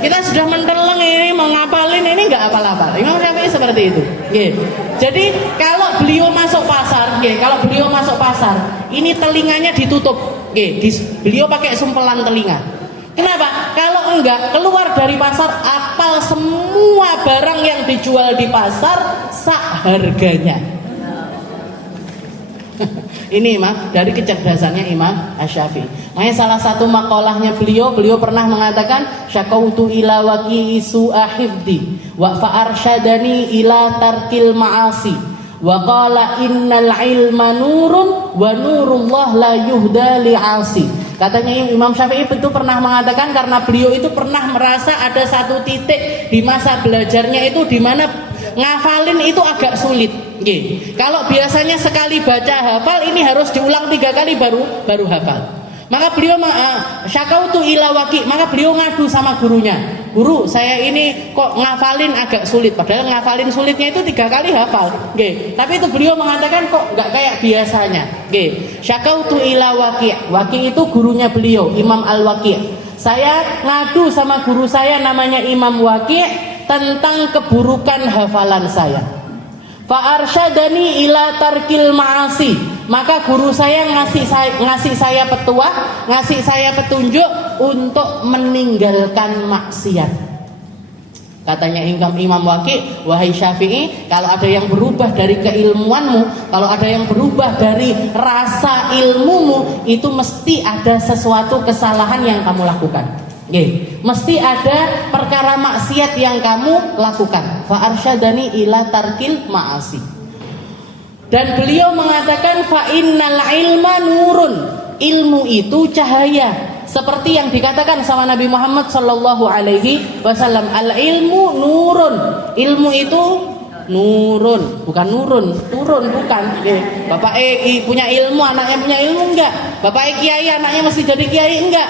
Kita sudah menteleng ini, mau ngapalin ini nggak hafal-hafal. Imam Syafi'i seperti itu. Jadi kalau beliau masuk pasar, ini telinganya ditutup. Beliau pakai sumpelan telinga. Kenapa? Kalau enggak keluar dari pasar, apal semua barang yang dijual di pasar sak harganya. Ini dari kecerdasannya Imam Asy-Syafi'i. Makanya salah satu makalahnya beliau pernah mengatakan, syakautu ila waqi su'a hifdi wa fa'arsyadani ila tarkil ma'asi wa qala innal ilma nurun wa nurullah la yuhda li'asi. Katanya Imam Syafi'i itu pernah mengatakan, karena beliau itu pernah merasa ada satu titik di masa belajarnya itu di mana ngafalin itu agak sulit. Kalau biasanya sekali baca hafal, ini harus diulang 3 kali baru hafal. Maka beliau syakautu ila waqi, maka beliau ngadu sama gurunya. Guru, saya ini kok ngafalin agak sulit, padahal ngafalin sulitnya itu 3 kali hafal. Tapi itu beliau mengatakan kok nggak kayak biasanya. Syakautu ila waqi. Waqi itu gurunya beliau, Imam Al-Waqi'. Saya ngadu sama guru saya namanya Imam Waqi' tentang keburukan hafalan saya. Fa arsyadani ila tarkil ma'asi. Maka guru saya ngasih saya petunjuk untuk meninggalkan maksiat. Katanya Imam Waqi, wahai Syafi'i, kalau ada yang berubah dari keilmuanmu, kalau ada yang berubah dari rasa ilmumu, itu mesti ada sesuatu kesalahan yang kamu lakukan. Mesti ada perkara maksiat yang kamu lakukan. Fa arsyadani ila tarkil ma'asi. Dan beliau mengatakan fa innal ilma nurun. Ilmu itu cahaya. Seperti yang dikatakan sama Nabi Muhammad sallallahu alaihi wasallam, al ilmu nurun. Ilmu itu nurun, bukan nurun, turun bukan. Bapak punya ilmu, anaknya punya ilmu enggak? Bapak kiai, anaknya mesti jadi kiai enggak?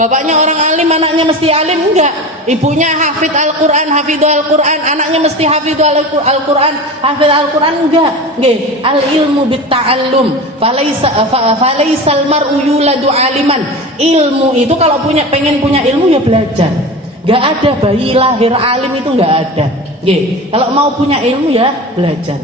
Bapaknya orang alim, anaknya mesti alim enggak? Ibunya hafid Al-Qur'an, hafidhu Al-Qur'an, anaknya mesti hafidhu Al-Qur'an, hafid Al-Qur'an enggak? Al ilmu bit ta'allum, falaisal mar'u yuladu aliman. Ilmu itu kalau pengen punya ilmu ya belajar. Enggak ada bayi lahir alim, itu enggak ada. Kalau mau punya ilmu ya belajar.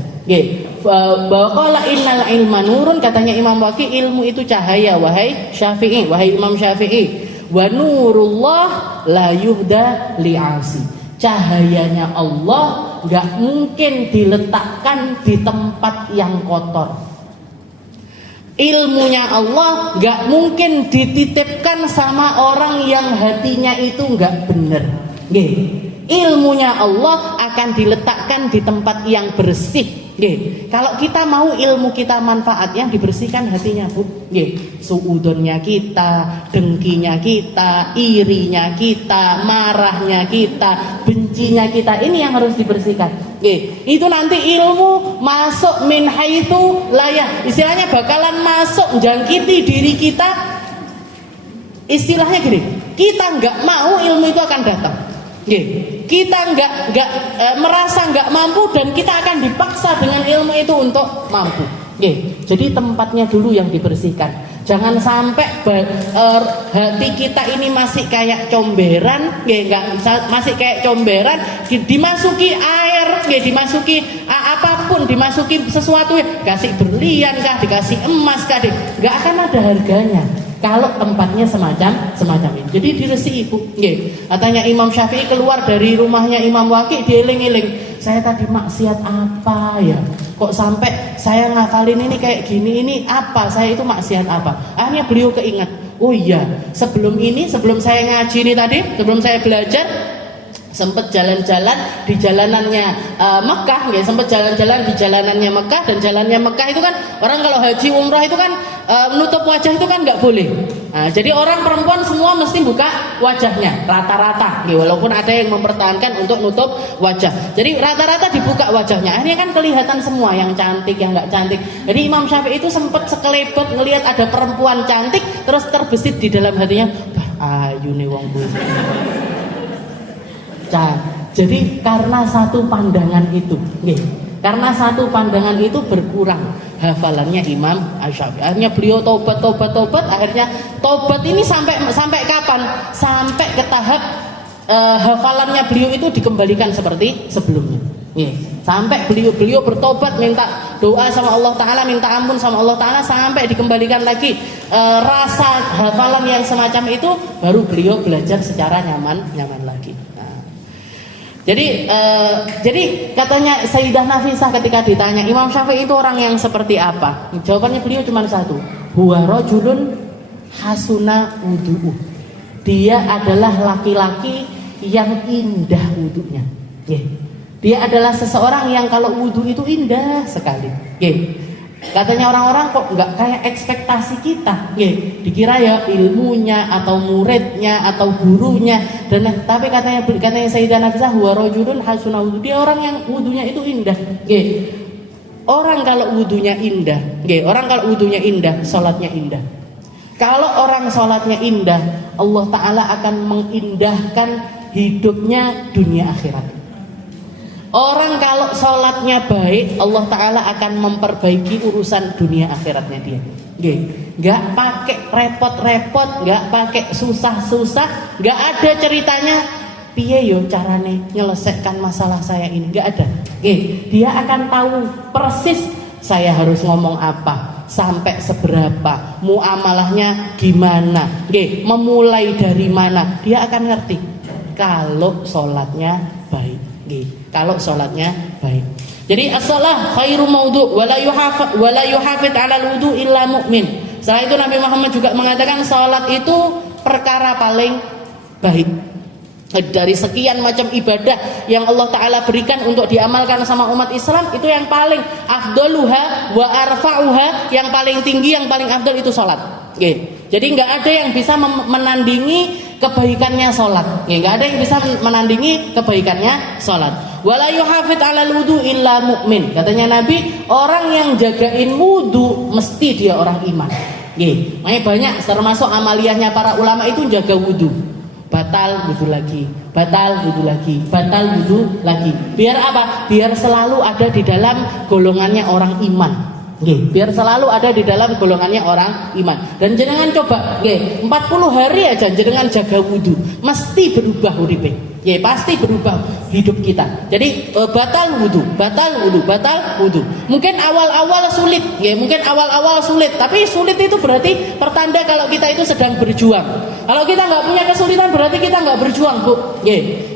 Qala innal ilma nurun, katanya Imam Waqi, ilmu itu cahaya wahai Syafi'i, wahai Imam Syafi'i. Wa nurullah la yuhda li'asi. Cahayanya Allah enggak mungkin diletakkan di tempat yang kotor. Ilmunya Allah enggak mungkin dititipkan sama orang yang hatinya itu enggak benar. Ilmunya Allah akan diletakkan di tempat yang bersih. Kalau kita mau ilmu kita manfaat, yang dibersihkan hatinya, Bu. Suudonnya kita, dengkinya kita, irinya kita, marahnya kita, bencinya kita, ini yang harus dibersihkan. Itu nanti ilmu masuk min haitsu layah. Istilahnya bakalan masuk jangkiti diri kita. Istilahnya gini, kita nggak mau ilmu itu akan datang. Kita merasa nggak mampu, dan kita akan dipaksa dengan ilmu itu untuk mampu. Jadi tempatnya dulu yang dibersihkan. Jangan sampai hati kita ini masih kayak comberan, masih kayak comberan, dimasuki air, dimasuki apapun, dimasuki sesuatu, kasih berlian kah, dikasih emas kah, nggak akan ada harganya. Kalau tempatnya semacam ini, jadi diresi ibu. Katanya Imam Syafi'i keluar dari rumahnya Imam Waqi, dieling-eling, saya tadi maksiat apa ya? Kok sampai saya ngafalin ini kayak gini, ini apa? Saya itu maksiat apa? Akhirnya beliau keinget, oh iya, sebelum saya ngaji ini tadi, sebelum saya belajar, sempat jalan-jalan di jalanannya Mekah, sempat jalan-jalan di jalanannya Mekah. Dan jalannya Mekah itu kan, orang kalau haji umrah itu kan menutup wajah itu kan nggak boleh. Nah, jadi orang perempuan semua mesti buka wajahnya rata-rata, walaupun ada yang mempertahankan untuk nutup wajah. Jadi rata-rata dibuka wajahnya. Akhirnya kan kelihatan semua, yang cantik, yang nggak cantik. Jadi Imam Syafi'i itu sempat sekelebet ngelihat ada perempuan cantik, terus terbesit di dalam hatinya, ayu nih wong kuwi. Jadi karena satu pandangan itu, karena satu pandangan itu berkurang hafalannya Imam Syafi'i. Akhirnya beliau tobat. Akhirnya tobat ini sampai kapan? Sampai ke tahap hafalannya beliau itu dikembalikan seperti sebelumnya. Sampai beliau bertobat, minta doa sama Allah Ta'ala, minta ampun sama Allah Ta'ala, sampai dikembalikan lagi rasa hafalan yang semacam itu, baru beliau belajar secara nyaman lagi. Jadi katanya Sayyidah Nafisah ketika ditanya Imam Syafi'i itu orang yang seperti apa, jawabannya beliau cuma satu, huwa rajulun hasuna wudu'u. Dia adalah laki-laki yang indah wudunya. Dia adalah seseorang yang kalau wudu itu indah sekali. Katanya orang-orang kok nggak kayak ekspektasi kita, dikira ya ilmunya atau muridnya atau gurunya, dan tapi katanya Sayyidah Nafisah, huwa rajulun hasuna wudu, dia orang yang wudunya itu indah. Orang kalau wudunya indah, salatnya indah. Kalau orang salatnya indah, Allah Ta'ala akan mengindahkan hidupnya dunia akhirat. Orang kalau sholatnya baik, Allah Ta'ala akan memperbaiki urusan dunia akhiratnya dia. Gak pakai repot-repot, gak pakai susah-susah, gak ada ceritanya piye yo carane nyelesaikan masalah saya ini, gak ada. Dia akan tahu persis saya harus ngomong apa, sampai seberapa, muamalahnya gimana, memulai dari mana. Dia akan ngerti kalau sholatnya baik. Kalau sholatnya baik. Jadi as-shalah khairu maudhu' wala yuhafid 'ala al-wudu' illa mu'min. Setelah itu Nabi Muhammad juga mengatakan sholat itu perkara paling baik. Dari sekian macam ibadah yang Allah Ta'ala berikan untuk diamalkan sama umat Islam, itu yang paling afdaluha wa arfa'uha, yang paling tinggi, yang paling afdal itu sholat. Jadi nggak ada yang bisa menandingi kebaikannya sholat. Nggak ada yang bisa menandingi kebaikannya sholat. Wala yuhafid 'alal wudu illa mu'min. Katanya Nabi, orang yang jagain wudu mesti dia orang iman. Makanya banyak termasuk amaliyahnya para ulama itu jaga wudu. Batal wudu lagi, batal wudu lagi, batal wudu lagi. Biar apa? Biar selalu ada di dalam golongannya orang iman. Biar selalu ada di dalam golongannya orang iman. Dan jenengan coba, 40 hari aja jenengan jaga wudu, mesti berubah uripe. Pasti berubah hidup kita. Jadi batal wudu, batal wudu, batal wudu. Mungkin awal-awal sulit, mungkin awal-awal sulit. Tapi sulit itu berarti pertanda kalau kita itu sedang berjuang. Kalau kita nggak punya kesulitan berarti kita nggak berjuang, Bu.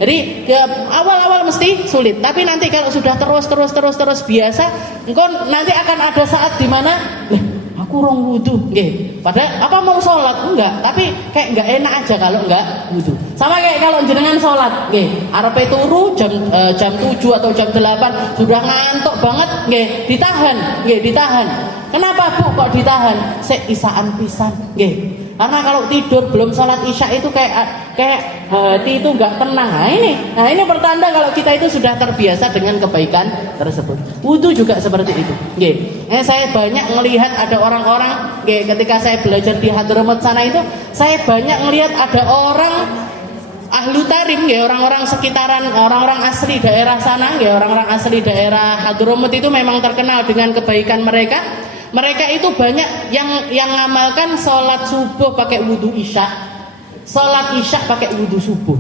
Jadi awal-awal mesti sulit. Tapi nanti kalau sudah terus biasa, engkau nanti akan ada saat di mana aku rong wudu, padahal apa mau sholat enggak, tapi kayak enggak enak aja kalau enggak wudu. Sama kayak kalau jenengan sholat, arepe turu jam 7 atau jam 8 sudah ngantuk banget, ditahan. Kenapa Bu kok ditahan? Sek isaan pisan, karena kalau tidur belum sholat isya itu kayak hati itu nggak tenang. Nah ini pertanda kalau kita itu sudah terbiasa dengan kebaikan tersebut. Wudu juga seperti itu. Saya banyak melihat ada orang-orang, ketika saya belajar di Hadramut sana itu, saya banyak melihat ada orang ahlu tarim, orang-orang sekitaran, orang-orang asli daerah sana, orang-orang asli daerah Hadramut itu memang terkenal dengan kebaikan mereka. Mereka itu banyak yang ngamalkan sholat subuh pakai wudu isya, sholat isya pakai wudu subuh,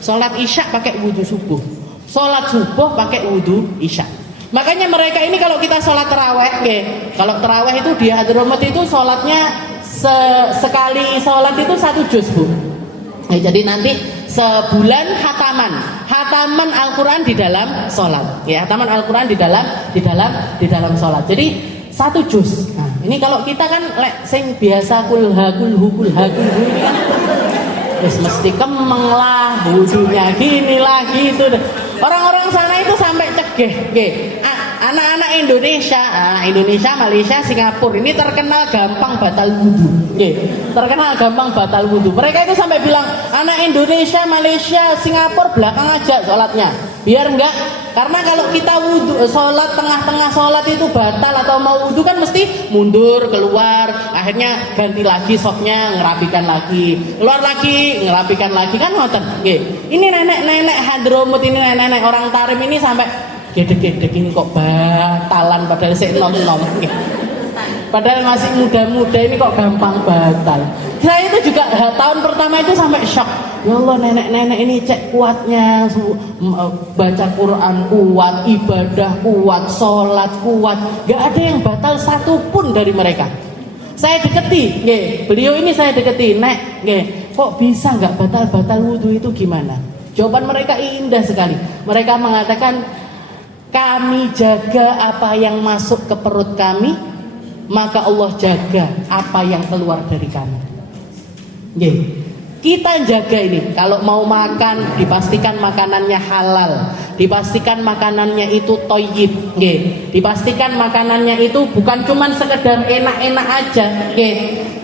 sholat isya pakai wudu subuh, sholat subuh pakai wudu isya. Makanya mereka ini kalau kita sholat taraweh, kalau taraweh itu di Hadramut itu sholatnya sekali sholat itu 1 juz, Bu. Jadi nanti sebulan hataman Al-Quran di dalam sholat, hataman Al-Quran di dalam sholat. Jadi 1 juz. Nah, ini kalau kita kan sing biasa kulha ini kan mesti kemeng lah, wudunya gini lah gitu. Orang-orang sana itu sampai cegeh, anak-anak Indonesia, Malaysia, Singapura ini terkenal gampang batal wudu, terkenal gampang batal wudu. Mereka itu sampai bilang anak Indonesia, Malaysia, Singapura belakang aja sholatnya, biar enggak, karena kalau kita wudu sholat tengah-tengah sholat itu batal atau mau wudu kan mesti mundur keluar, akhirnya ganti lagi softnya, ngerapikan lagi, keluar lagi, ngerapikan lagi, kan ngoten. Ini nenek-nenek Hadramut ini, nenek-nenek orang Tarim ini sampai gedek-gedek ini kok batalan, padahal sik nom-nom, padahal masih muda-muda ini kok gampang batal. Saya itu juga tahun pertama itu sampai shock. Ya Allah, nenek-nenek ini cek kuatnya, baca Quran kuat, ibadah kuat, sholat kuat, gak ada yang batal satupun dari mereka. Saya deketi, beliau ini saya deketi, Nek, kok bisa gak batal-batal wudhu itu gimana? Jawaban mereka indah sekali. Mereka mengatakan, kami jaga apa yang masuk ke perut kami, maka Allah jaga apa yang keluar dari kami. Kita jaga ini, kalau mau makan dipastikan makanannya halal, dipastikan makanannya itu thayyib, dipastikan makanannya itu bukan cuman sekedar enak-enak aja.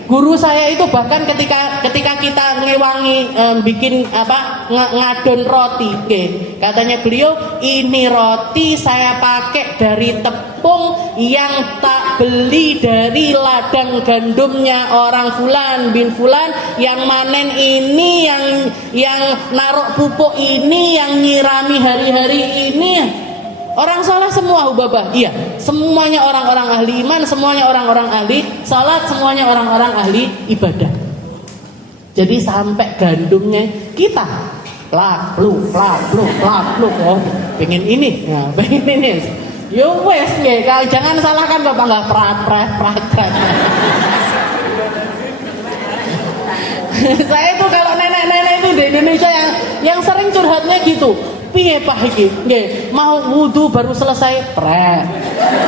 Guru saya itu bahkan ketika kita ngewangi bikin ngadon roti, katanya beliau, ini roti saya pakai dari tepung yang tak beli dari ladang gandumnya orang fulan bin fulan, yang manen ini, yang naruh pupuk ini, yang nyirami hari-hari ini. Orang sholat semua Ubabah, iya, semuanya orang-orang ahli iman, semuanya orang-orang ahli sholat, semuanya orang-orang ahli ibadah. Jadi sampai gandumnya kita plak pluk plak pluk plak pluk. Oh, pengen ini. Nah, pengen ini. Yo wes nggih, jangan salahkan Bapak enggak prat. Saya itu kalau nenek-nenek itu di Indonesia yang sering curhatnya gitu. Piye Pak iki? Nggih, mau wudu baru selesai pret.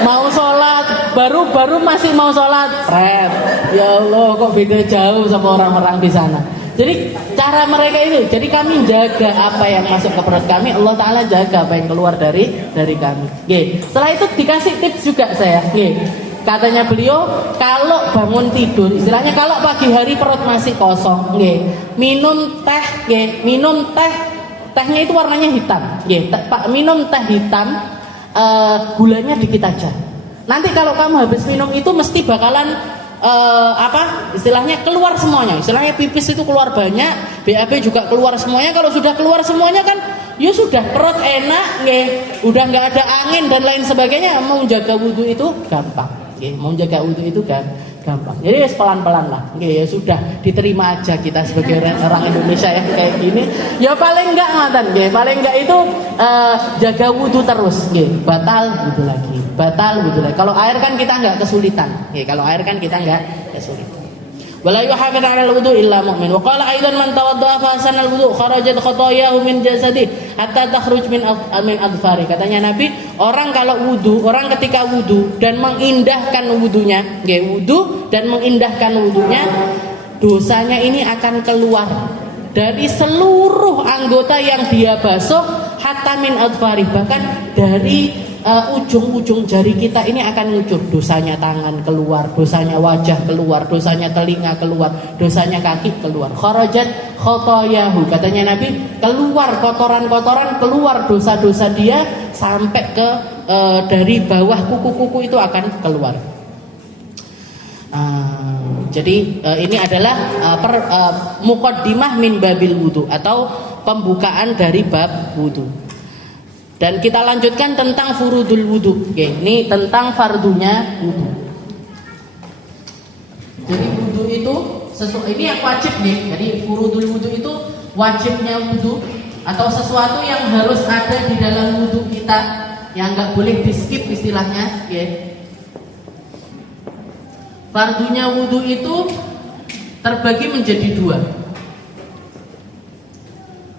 Mau sholat baru masih mau sholat pret. Ya Allah, kok beda jauh sama orang-orang di sana. Jadi cara mereka itu, jadi kami jaga apa yang masuk ke perut kami, Allah Ta'ala jaga apa yang keluar dari kami. Nggih. Setelah itu dikasih tips juga saya. Nggih. Katanya beliau, kalau bangun tidur, istilahnya kalau pagi hari perut masih kosong, nggih, minum teh, nggih, minum teh, tehnya itu warnanya hitam, nggih, Pak, minum teh hitam, gulanya dikit aja. Nanti kalau kamu habis minum itu mesti bakalan istilahnya keluar semuanya, istilahnya pipis itu keluar banyak, BAB juga keluar semuanya. Kalau sudah keluar semuanya kan, ya sudah perut enak, nggih, udah nggak ada angin dan lain sebagainya. Mau jaga wudhu itu gampang. Mau jaga wudhu itu kan gampang. Jadi ya pelan-pelan lah. Ya sudah diterima aja kita sebagai orang Indonesia ya kayak gini. Ya paling enggak ngatan, paling enggak itu jaga wudhu terus. Batal wudhu lagi. Batal wudhu lagi. Kalau air kan kita enggak kesulitan. Kalau air kan kita enggak kesulitan. Wala yuhafidz 'ala al-wudu illa mu'min. Wa qala aidan man tawadda'a fa ahsana al-wudu kharajat khatayahu min jasadi hatta takhruj min adfari. Katanya Nabi, orang kalau wudu, orang ketika wudu dan mengindahkan wudunya, wudu dan mengindahkan wudunya, dosanya ini akan keluar dari seluruh anggota yang dia basuh hatta min adfari, bahkan dari ujung-ujung jari kita ini akan ngucur. Dosanya tangan keluar, dosanya wajah keluar, dosanya telinga keluar, dosanya kaki keluar. Kharajat khotoyahu, katanya Nabi, keluar kotoran-kotoran, keluar dosa-dosa dia sampai ke dari bawah kuku-kuku itu akan keluar. Jadi ini adalah muqaddimah min babil wudu atau pembukaan dari bab wudu. Dan kita lanjutkan tentang furudul wudu. Ini tentang fardunya wudu. Jadi wudu itu ini yang wajib nih. Jadi furudul wudu itu wajibnya wudu atau sesuatu yang harus ada di dalam wudu kita, yang nggak boleh di skip istilahnya. Fardunya wudu itu terbagi menjadi dua.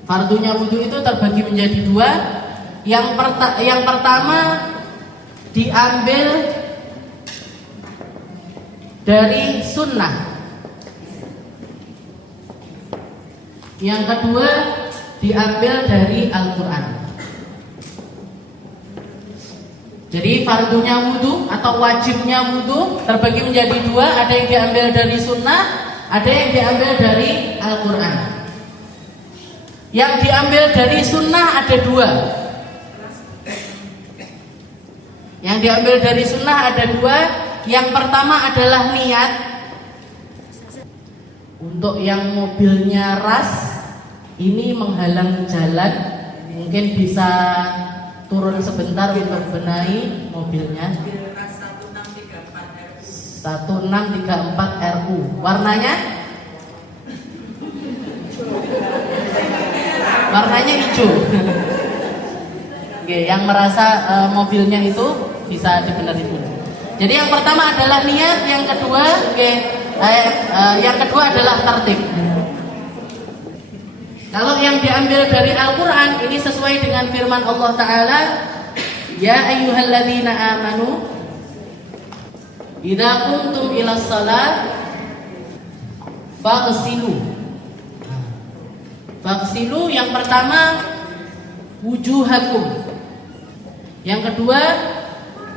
Fardunya wudu itu terbagi menjadi dua. Yang pertama diambil dari sunnah. Yang kedua diambil dari Al-Quran. Jadi fardunya wudu atau wajibnya wudu terbagi menjadi dua. Ada yang diambil dari sunnah, ada yang diambil dari Al-Quran. Yang diambil dari sunnah ada dua. Yang diambil dari sunnah ada dua. Yang pertama adalah niat. Untuk yang mobilnya ras, ini menghalang jalan, mungkin bisa turun sebentar untuk benahi mobilnya. 1634 RU. Warnanya? Warnanya hijau. Oke, yang merasa mobilnya itu bisa dibenerin dulu. Jadi yang pertama adalah niat, yang kedua adalah tertib. Kalau yang diambil dari Al-Quran ini sesuai dengan firman Allah Ta'ala, ya ayyuhalladzina amanu idza qumtum ilas shalah faghsilu. Faghsilu yang pertama wujuhakum. Yang kedua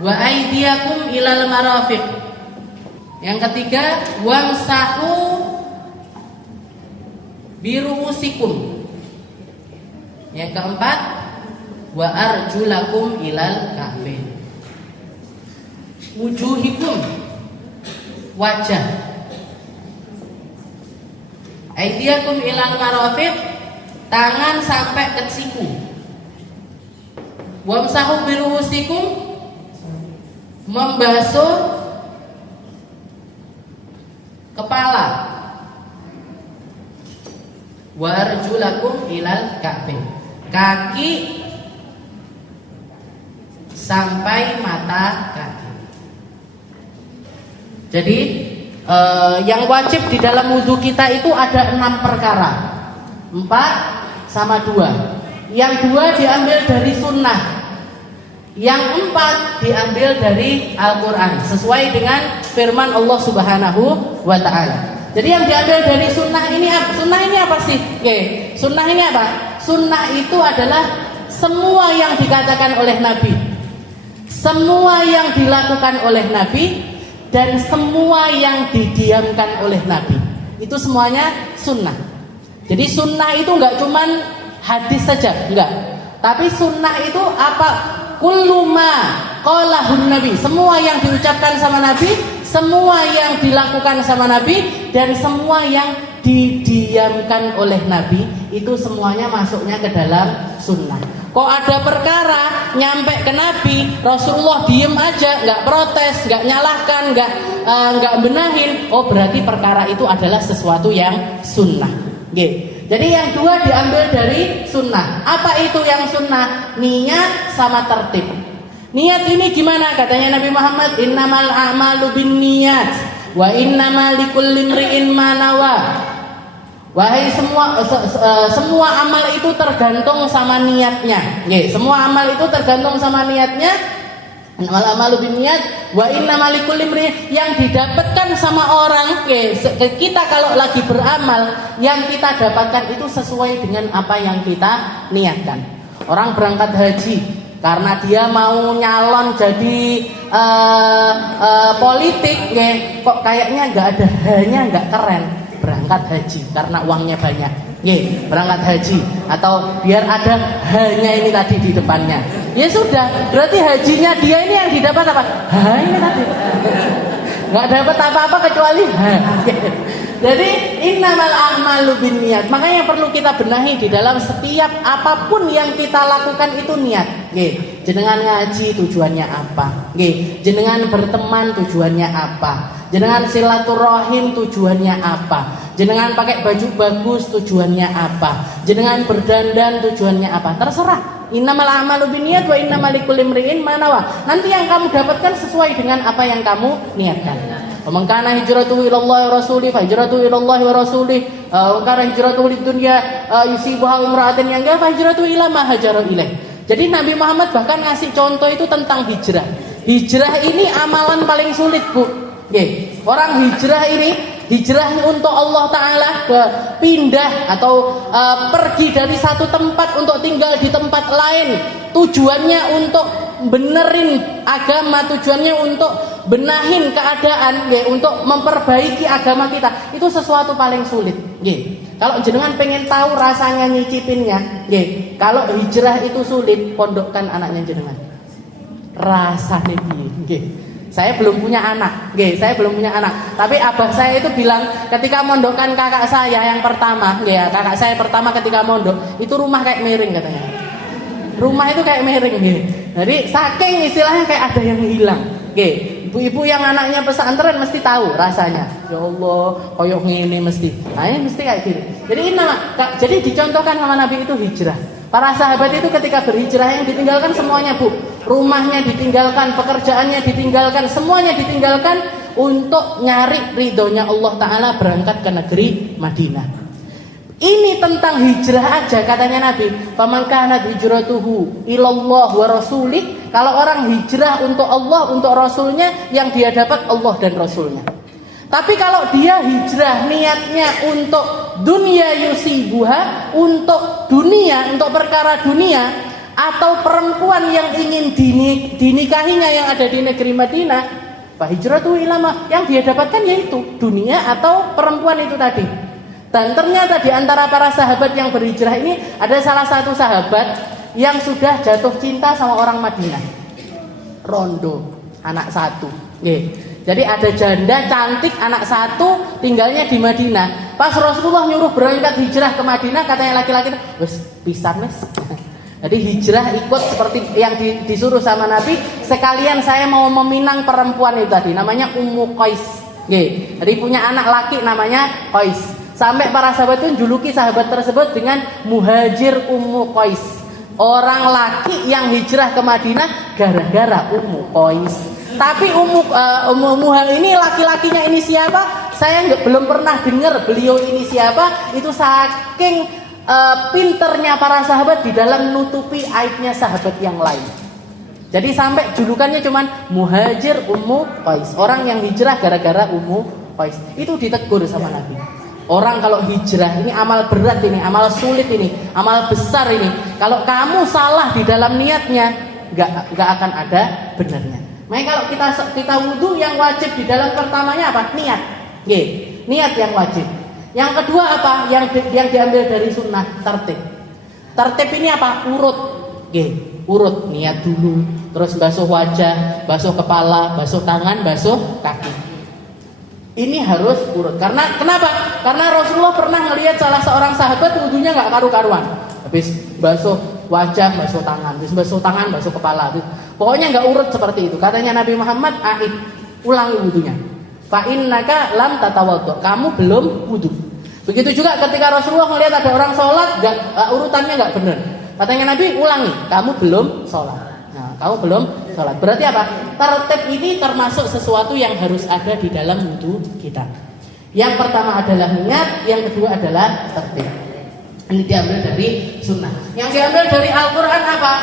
wa aydiyakum ilal marafiq. Yang ketiga wamsahu biruusikum. Yang keempat wa arjulakum ilal ka'bain. Wujuhikum wajah. Aydiyakum ilal marafiq, tangan sampai ke siku. Wamsahu biruusikum, membasuh kepala. Warjulakum ilal ka'bain. Kaki sampai mata kaki. Jadi yang wajib di dalam wudhu kita itu ada 6 perkara. 4 sama 2. Yang 2 diambil dari sunnah. Yang 4 diambil dari Al-Quran, sesuai dengan firman Allah Subhanahu wa ta'ala. Jadi yang diambil dari sunnah ini apa? Sunnah ini apa sih? Oke, sunnah ini apa? Sunnah itu adalah semua yang dikatakan oleh Nabi, semua yang dilakukan oleh Nabi, dan semua yang didiamkan oleh Nabi. Itu semuanya sunnah. Jadi sunnah itu enggak cuman hadis saja, enggak. Tapi sunnah itu apa? Kullu ma qalahun Nabi. Semua yang diucapkan sama Nabi, semua yang dilakukan sama Nabi, dan semua yang didiamkan oleh Nabi, itu semuanya masuknya ke dalam sunnah. Kok ada perkara nyampe ke Nabi, Rasulullah diem aja, nggak protes, nggak nyalahkan, nggak benahin, oh berarti perkara itu adalah sesuatu yang sunnah. Gitu. Jadi yang 2 diambil dari sunnah. Apa itu yang sunnah? Niat sama tertib. Niat ini gimana? Katanya Nabi Muhammad, innamal a'malu binniyat wa innamal likulli imri'in ma nawa. Wahai semua amal itu tergantung sama niatnya. Nggih, semua amal itu tergantung sama niatnya. Innamal a'malu binniyat wa innamal likulli imri'in, yang didapatkan sama orang, kita kalau lagi beramal, yang kita dapatkan itu sesuai dengan apa yang kita niatkan. Orang berangkat haji karena dia mau nyalon jadi politik, kok kayaknya nggak ada hanya, nggak keren. Berangkat haji karena uangnya banyak, berangkat haji, atau biar ada hanya ini tadi di depannya. Ya sudah, berarti hajinya dia ini yang didapat apa? Ini tadi. Nggak dapat apa-apa kecuali Jadi innamal a'malu binniyat. Makanya yang perlu kita benahi di dalam setiap apapun yang kita lakukan itu niat. Jenengan ngaji tujuannya apa? Jenengan berteman tujuannya apa? Jenengan silaturahim tujuannya apa? Jenengan pakai baju bagus tujuannya apa? Jenengan berdandan tujuannya apa? Terserah. Innamal a'malu binniyat wa innamal likulli imri'in ma nawa. Nanti yang kamu dapatkan sesuai dengan apa yang kamu niatkan. Man kana hijratuhu ila Allah wa rasulih fa hijratuhu ila Allah wa rasulih. Wa kana hijratuhu lid dunya yusibuha imra'atin yang fa hijratuhu ila ma hajara ilaih. Jadi Nabi Muhammad bahkan ngasih contoh itu tentang hijrah. Hijrah ini amalan paling sulit, Bu. Orang hijrah ini, hijrah untuk Allah Ta'ala, pindah atau pergi dari satu tempat untuk tinggal di tempat lain, tujuannya untuk benerin agama, tujuannya untuk benahin keadaan, untuk memperbaiki agama kita. Itu sesuatu paling sulit. Kalau jenengan pengen tahu rasanya nyicipinnya, kalau hijrah itu sulit, pondokkan anaknya jenengan. Rasanya piye? Saya belum punya anak, saya belum punya anak. Tapi abah saya itu bilang ketika mondokkan kakak saya yang pertama, kakak saya pertama ketika mondok, itu rumah kayak miring katanya. Rumah itu kayak miring, Jadi saking istilahnya kayak ada yang hilang, Ibu-ibu yang anaknya pesantren mesti tahu rasanya. Ya Allah, koyok ngene mesti. Nah ini mesti kayak gini. Jadi dicontohkan sama Nabi itu hijrah. Para sahabat itu ketika berhijrah yang ditinggalkan semuanya, Bu. Rumahnya ditinggalkan, pekerjaannya ditinggalkan, semuanya ditinggalkan untuk nyari ridhonya Allah Ta'ala, berangkat ke negeri Madinah. Ini tentang hijrah aja katanya Nabi. Faman kanat hijratuhu ilallah wa rasulih. Kalau orang hijrah untuk Allah, untuk Rasulnya, yang dia dapat Allah dan Rasulnya. Tapi kalau dia hijrah niatnya untuk dunia yusibuha, untuk dunia, untuk perkara dunia, atau perempuan yang ingin dinikahinya yang ada di negeri Madinah, fa hijratu ilama, yang dia dapatkan yaitu dunia atau perempuan itu tadi. Dan ternyata di antara para sahabat yang berhijrah ini ada salah satu sahabat yang sudah jatuh cinta sama orang Madinah. Rondo, anak satu. Jadi ada janda cantik anak satu tinggalnya di Madinah. Pas Rasulullah nyuruh berangkat hijrah ke Madinah, katanya laki-laki, wes pisan wes. Jadi hijrah ikut seperti yang disuruh sama Nabi. Sekalian saya mau meminang perempuan itu tadi, namanya Ummu Qais. Jadi punya anak laki namanya Qais. Sampai para sahabat itu juluki sahabat tersebut dengan Muhajir Ummu Qais. Orang laki yang hijrah ke Madinah gara-gara Ummu Qais. Tapi Ummu ini laki-lakinya ini siapa? Saya belum pernah dengar beliau ini siapa. Itu saking pinternya para sahabat di dalam nutupi aibnya sahabat yang lain. Jadi sampai julukannya cuman Muhajir Ummu Qais. Orang yang hijrah gara-gara Ummu Qais. Itu ditegur sama Nabi. Orang kalau hijrah ini amal berat ini, amal sulit ini, amal besar ini. Kalau kamu salah di dalam niatnya, nggak akan ada benarnya. Makanya kalau kita wudhu, yang wajib di dalam pertamanya apa? Niat. Niat yang wajib. Yang kedua apa? Yang diambil dari sunnah, tertib. Tertib ini apa? Urut. Urut. Niat dulu, terus basuh wajah, basuh kepala, basuh tangan, basuh kaki. Ini harus urut. Karena kenapa? Karena Rasulullah pernah ngelihat salah seorang sahabat wudhunya nggak karu-karuan. Habis basuh wajah, basuh tangan, habis basuh tangan, basuh kepala. Pokoknya nggak urut seperti itu. Katanya Nabi Muhammad, "A'id, ulangi wudhunya. Fa innaka lam tatawaddu." Kamu belum wudhu. Begitu juga ketika Rasulullah ngelihat ada orang sholat, urutannya nggak benar. Katanya Nabi, ulangi. Kamu belum sholat. Nah, kamu belum sholat. Berarti apa? Tertib ini termasuk sesuatu yang harus ada di dalam wudhu kita. Yang pertama adalah niat, yang kedua adalah tertib. Ini diambil dari sunnah. Yang diambil dari Al-Quran apa?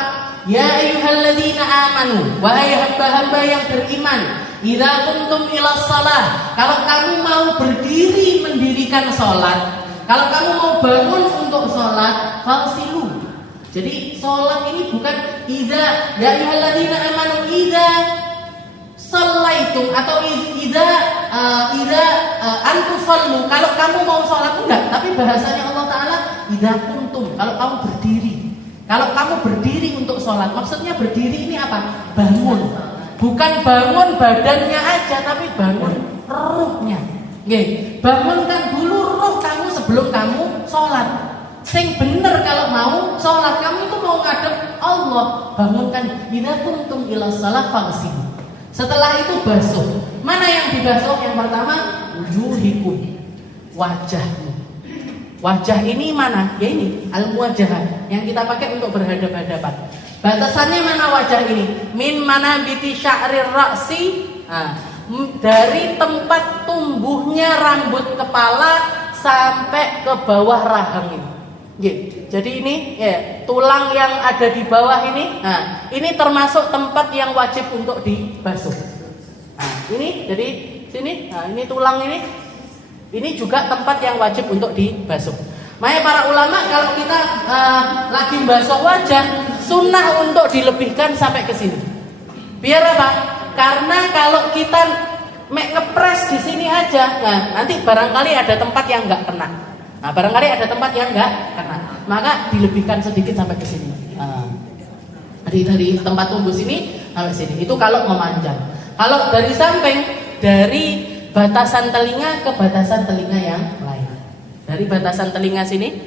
Ya ayyuhalladzina amanu, wahai hamba-hamba yang beriman, idza kuntum ilas shalah, kalau kamu mau berdiri mendirikan sholat, kalau kamu mau bangun untuk sholat, fagsilu. Jadi sholat ini bukan idza ya ayyuhalladzina amanu idza shallaitum atau idza antum shallu. Kalau kamu mau sholat enggak, tapi bahasanya Allah Taala idza kuntum, kalau kamu berdiri. Kalau kamu berdiri untuk sholat, maksudnya berdiri ini apa? Bangun. Bukan bangun badannya aja, tapi bangun ruhnya. Bangunkan dulu ruh kamu sebelum kamu sholat. Sing bener kalau mau sholat, kamu itu mau ngadep Allah, bangunkan idza kuntum ilas shalah fagsilu. Setelah itu basuh. Mana yang dibasuh? Yang pertama wujuhikum, wajahmu. Wajah ini mana? Ya ini al-muwajahah yang kita pakai untuk berhadap-hadapan. Batasannya mana wajah ini? Min manabiti sya'rir ra'si, dari tempat tumbuhnya rambut kepala sampai ke bawah rahang ini. Jadi ini ya, tulang yang ada di bawah ini. Nah, ini termasuk tempat yang wajib untuk dibasuh. Nah, ini jadi sini. Nah, ini tulang ini. Ini juga tempat yang wajib untuk dibasuh. Makanya para ulama kalau kita lagi basuh wajah, sunnah untuk dilebihkan sampai ke sini. Biar apa? Karena kalau kita ngepres di sini aja, nah nanti barangkali ada tempat yang nggak kena. Nah, barangkali ada tempat yang nggak kena, maka dilebihkan sedikit sampai ke sini. Dari tempat tumbuh sini sampai sini. Itu kalau memanjang. Kalau dari samping, dari batasan telinga ke batasan telinga yang lain. Dari batasan telinga sini,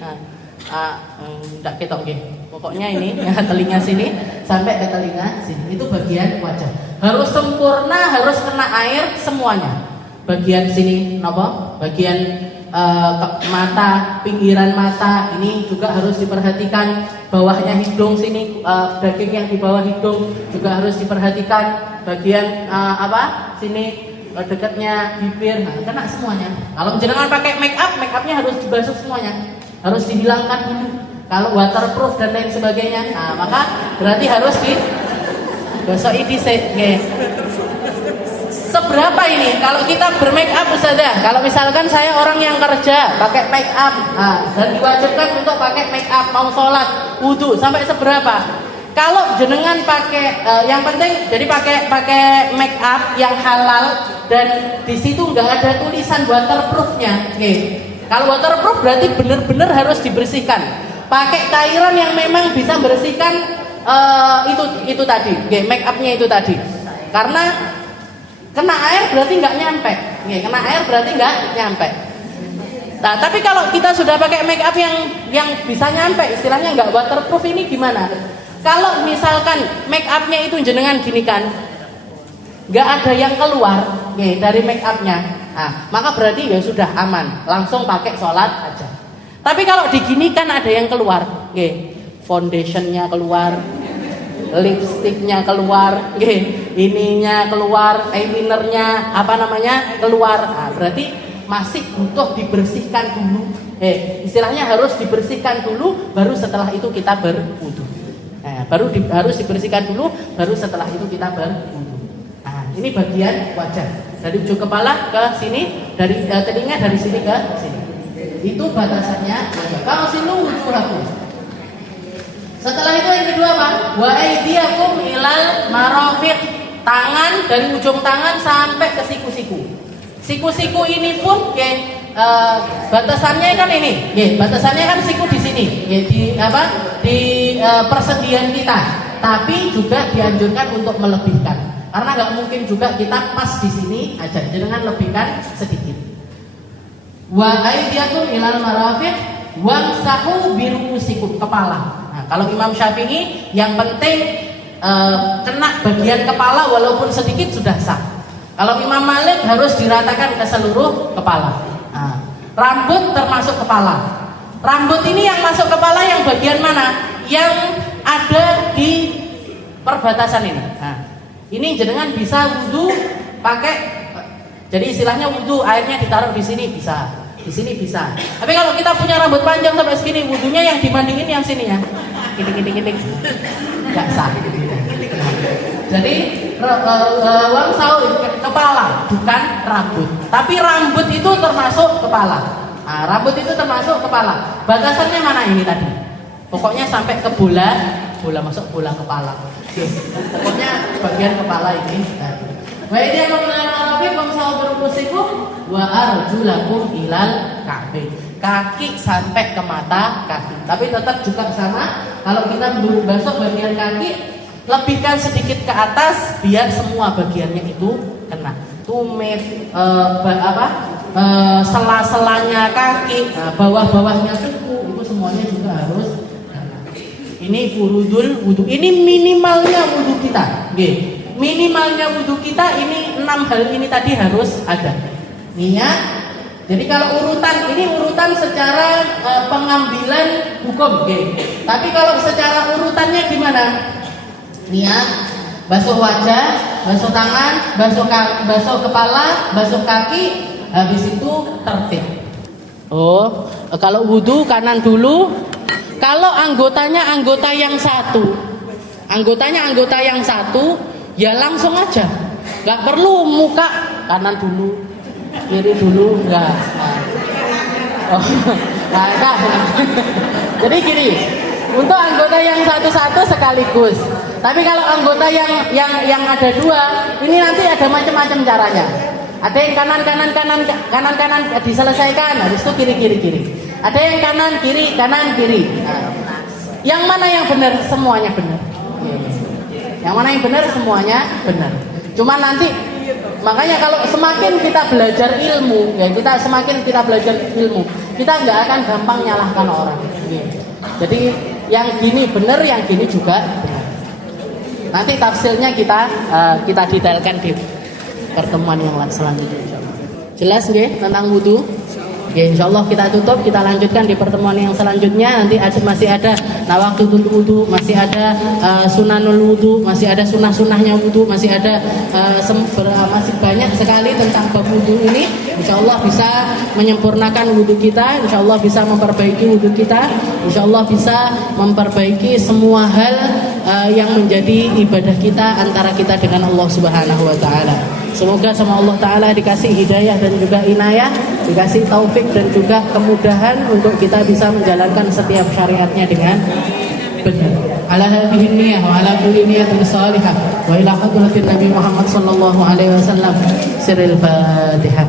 enggak ketok pokoknya ini ya, telinga sini sampai ke telinga sini. Itu bagian wajah. Harus sempurna, harus kena air semuanya. Bagian sini, bagian mata, pinggiran mata ini juga harus diperhatikan. Bawahnya hidung sini, daging yang di bawah hidung juga harus diperhatikan. Bagian sini dekatnya bibir, kena semuanya. Kalau jenengan pakai make upnya harus dibasuh semuanya, harus dihilangkan dulu. Kalau waterproof dan lain sebagainya, maka berarti harus dibasuh ini. Seberapa ini kalau kita bermake up Ustazah? Kalau misalkan saya orang yang kerja pakai make up, dan diwajibkan untuk pakai make up mau sholat, wudu, sampai seberapa? Kalau jenengan pakai, yang penting jadi pakai make up yang halal dan di situ nggak ada tulisan waterproofnya. Kalau waterproof berarti benar-benar harus dibersihkan. Pakai cairan yang memang bisa bersihkan itu tadi, make upnya itu tadi. Karena kena air berarti nggak nyampe. Kena air berarti nggak nyampe. Nah, tapi kalau kita sudah pakai make up yang bisa nyampe, istilahnya nggak waterproof, ini gimana? Kalau misalkan make upnya itu jenengan gini kan, nggak ada yang keluar dari make upnya, Nah, maka berarti ya sudah aman, langsung pakai sholat aja. Tapi kalau diginikan ada yang keluar, foundationnya keluar, lipstiknya keluar, ininya keluar, eyelinernya keluar. Nah, berarti masih butuh dibersihkan dulu. Istilahnya harus dibersihkan dulu, baru setelah itu kita berwudu. Harus dibersihkan dulu, baru setelah itu kita berwudu. Nah, ini bagian wajah dari ujung kepala ke sini, dari telinga dari sini ke sini. Itu batasannya. Kalau sini wujuhakum. Setelah itu yang kedua apa? Wa aydiyakum ilal marafiq. Tangan dari ujung tangan sampai ke siku-siku. Siku-siku ini pun batasannya kan ini. Batasannya kan siku di sini. Di persendian kita. Tapi juga dianjurkan untuk melebihkan. Karena nggak mungkin juga kita pas di sini aja. Dengan lebihkan sedikit. Wa aydiyakum ilal marafiq wamsahu biruusikum, kepala. Nah, kalau Imam Syafi'i yang penting kena bagian kepala walaupun sedikit sudah sah. Kalau Imam Malik harus diratakan ke seluruh kepala. Nah, rambut termasuk kepala. Rambut ini yang masuk kepala yang bagian mana? Yang ada di perbatasan ini. Nah, ini jenengan bisa wudu pakai, jadi istilahnya wudu airnya ditaruh di sini bisa, di sini bisa. Tapi kalau kita punya rambut panjang sampai segini, wudunya yang dibandingin yang sini ya, gini, nggak sah. Jadi wamsahu kepala bukan rambut, tapi rambut itu termasuk kepala. Nah, rambut itu termasuk kepala. Batasannya mana ini tadi? Pokoknya sampai ke bola masuk bola kepala. Pokoknya bagian kepala ini. Wa idyakum ilal marafiq wamsahu biruusikum wa arjulakum ilal ka'bain. Kaki sampai ke mata kaki. Tapi tetap juga sama. Kalau kita basuh bagian kaki, lebihkan sedikit ke atas biar semua bagiannya itu kena. Tumit, sela-selanya kaki, bawah-bawahnya kuku, itu semuanya juga harus kena. Ini furudul wudu. Ini minimalnya wudu kita. Minimalnya wudu kita ini 6 hal ini tadi harus ada. Niat. Jadi kalau urutan secara pengambilan hukum, Tapi kalau secara urutannya gimana? Niat, basuh wajah, basuh tangan, basuh kepala, basuh kaki, habis itu tertib. Kalau wudu kanan dulu. Kalau anggotanya anggota yang satu, ya langsung aja. Gak perlu muka kanan dulu, kiri dulu, enggak. Enggak. Jadi gini, untuk anggota yang satu-satu sekaligus. Tapi kalau anggota yang ada 2, ini nanti ada macam-macam caranya. Ada yang kanan diselesaikan, habis itu kiri. Ada yang kanan kiri. Nah, yang mana yang benar? Semuanya benar. Yang mana yang benar? Semuanya benar. Cuma nanti makanya kalau semakin kita belajar ilmu, kita nggak akan gampang nyalahkan orang. Jadi yang gini benar, yang gini juga benar. Nanti tafsirnya kita detailkan di pertemuan yang selanjutnya. Jelas nggih tentang wudu? Ya, insyaallah kita tutup, kita lanjutkan di pertemuan yang selanjutnya. Nanti masih ada nawaqidul wudu, masih ada sunanul wudu, masih ada sunah-sunahnya wudu, masih ada masih banyak sekali tentang bab wudu ini. Insyaallah bisa menyempurnakan wudu kita, insyaallah bisa memperbaiki wudu kita, insyaallah bisa memperbaiki semua hal yang menjadi ibadah kita antara kita dengan Allah Subhanahu wa taala. Semoga sama Allah Ta'ala dikasih hidayah dan juga inayah, dikasih taufik dan juga kemudahan untuk kita bisa menjalankan setiap syariatnya dengan benar. Ala hadhihi niyyah wa ala kulli niyatin salihah wa ila hadratin Nabi Muhammad sallallahu alaihi wasallam. Sirril Fatihah.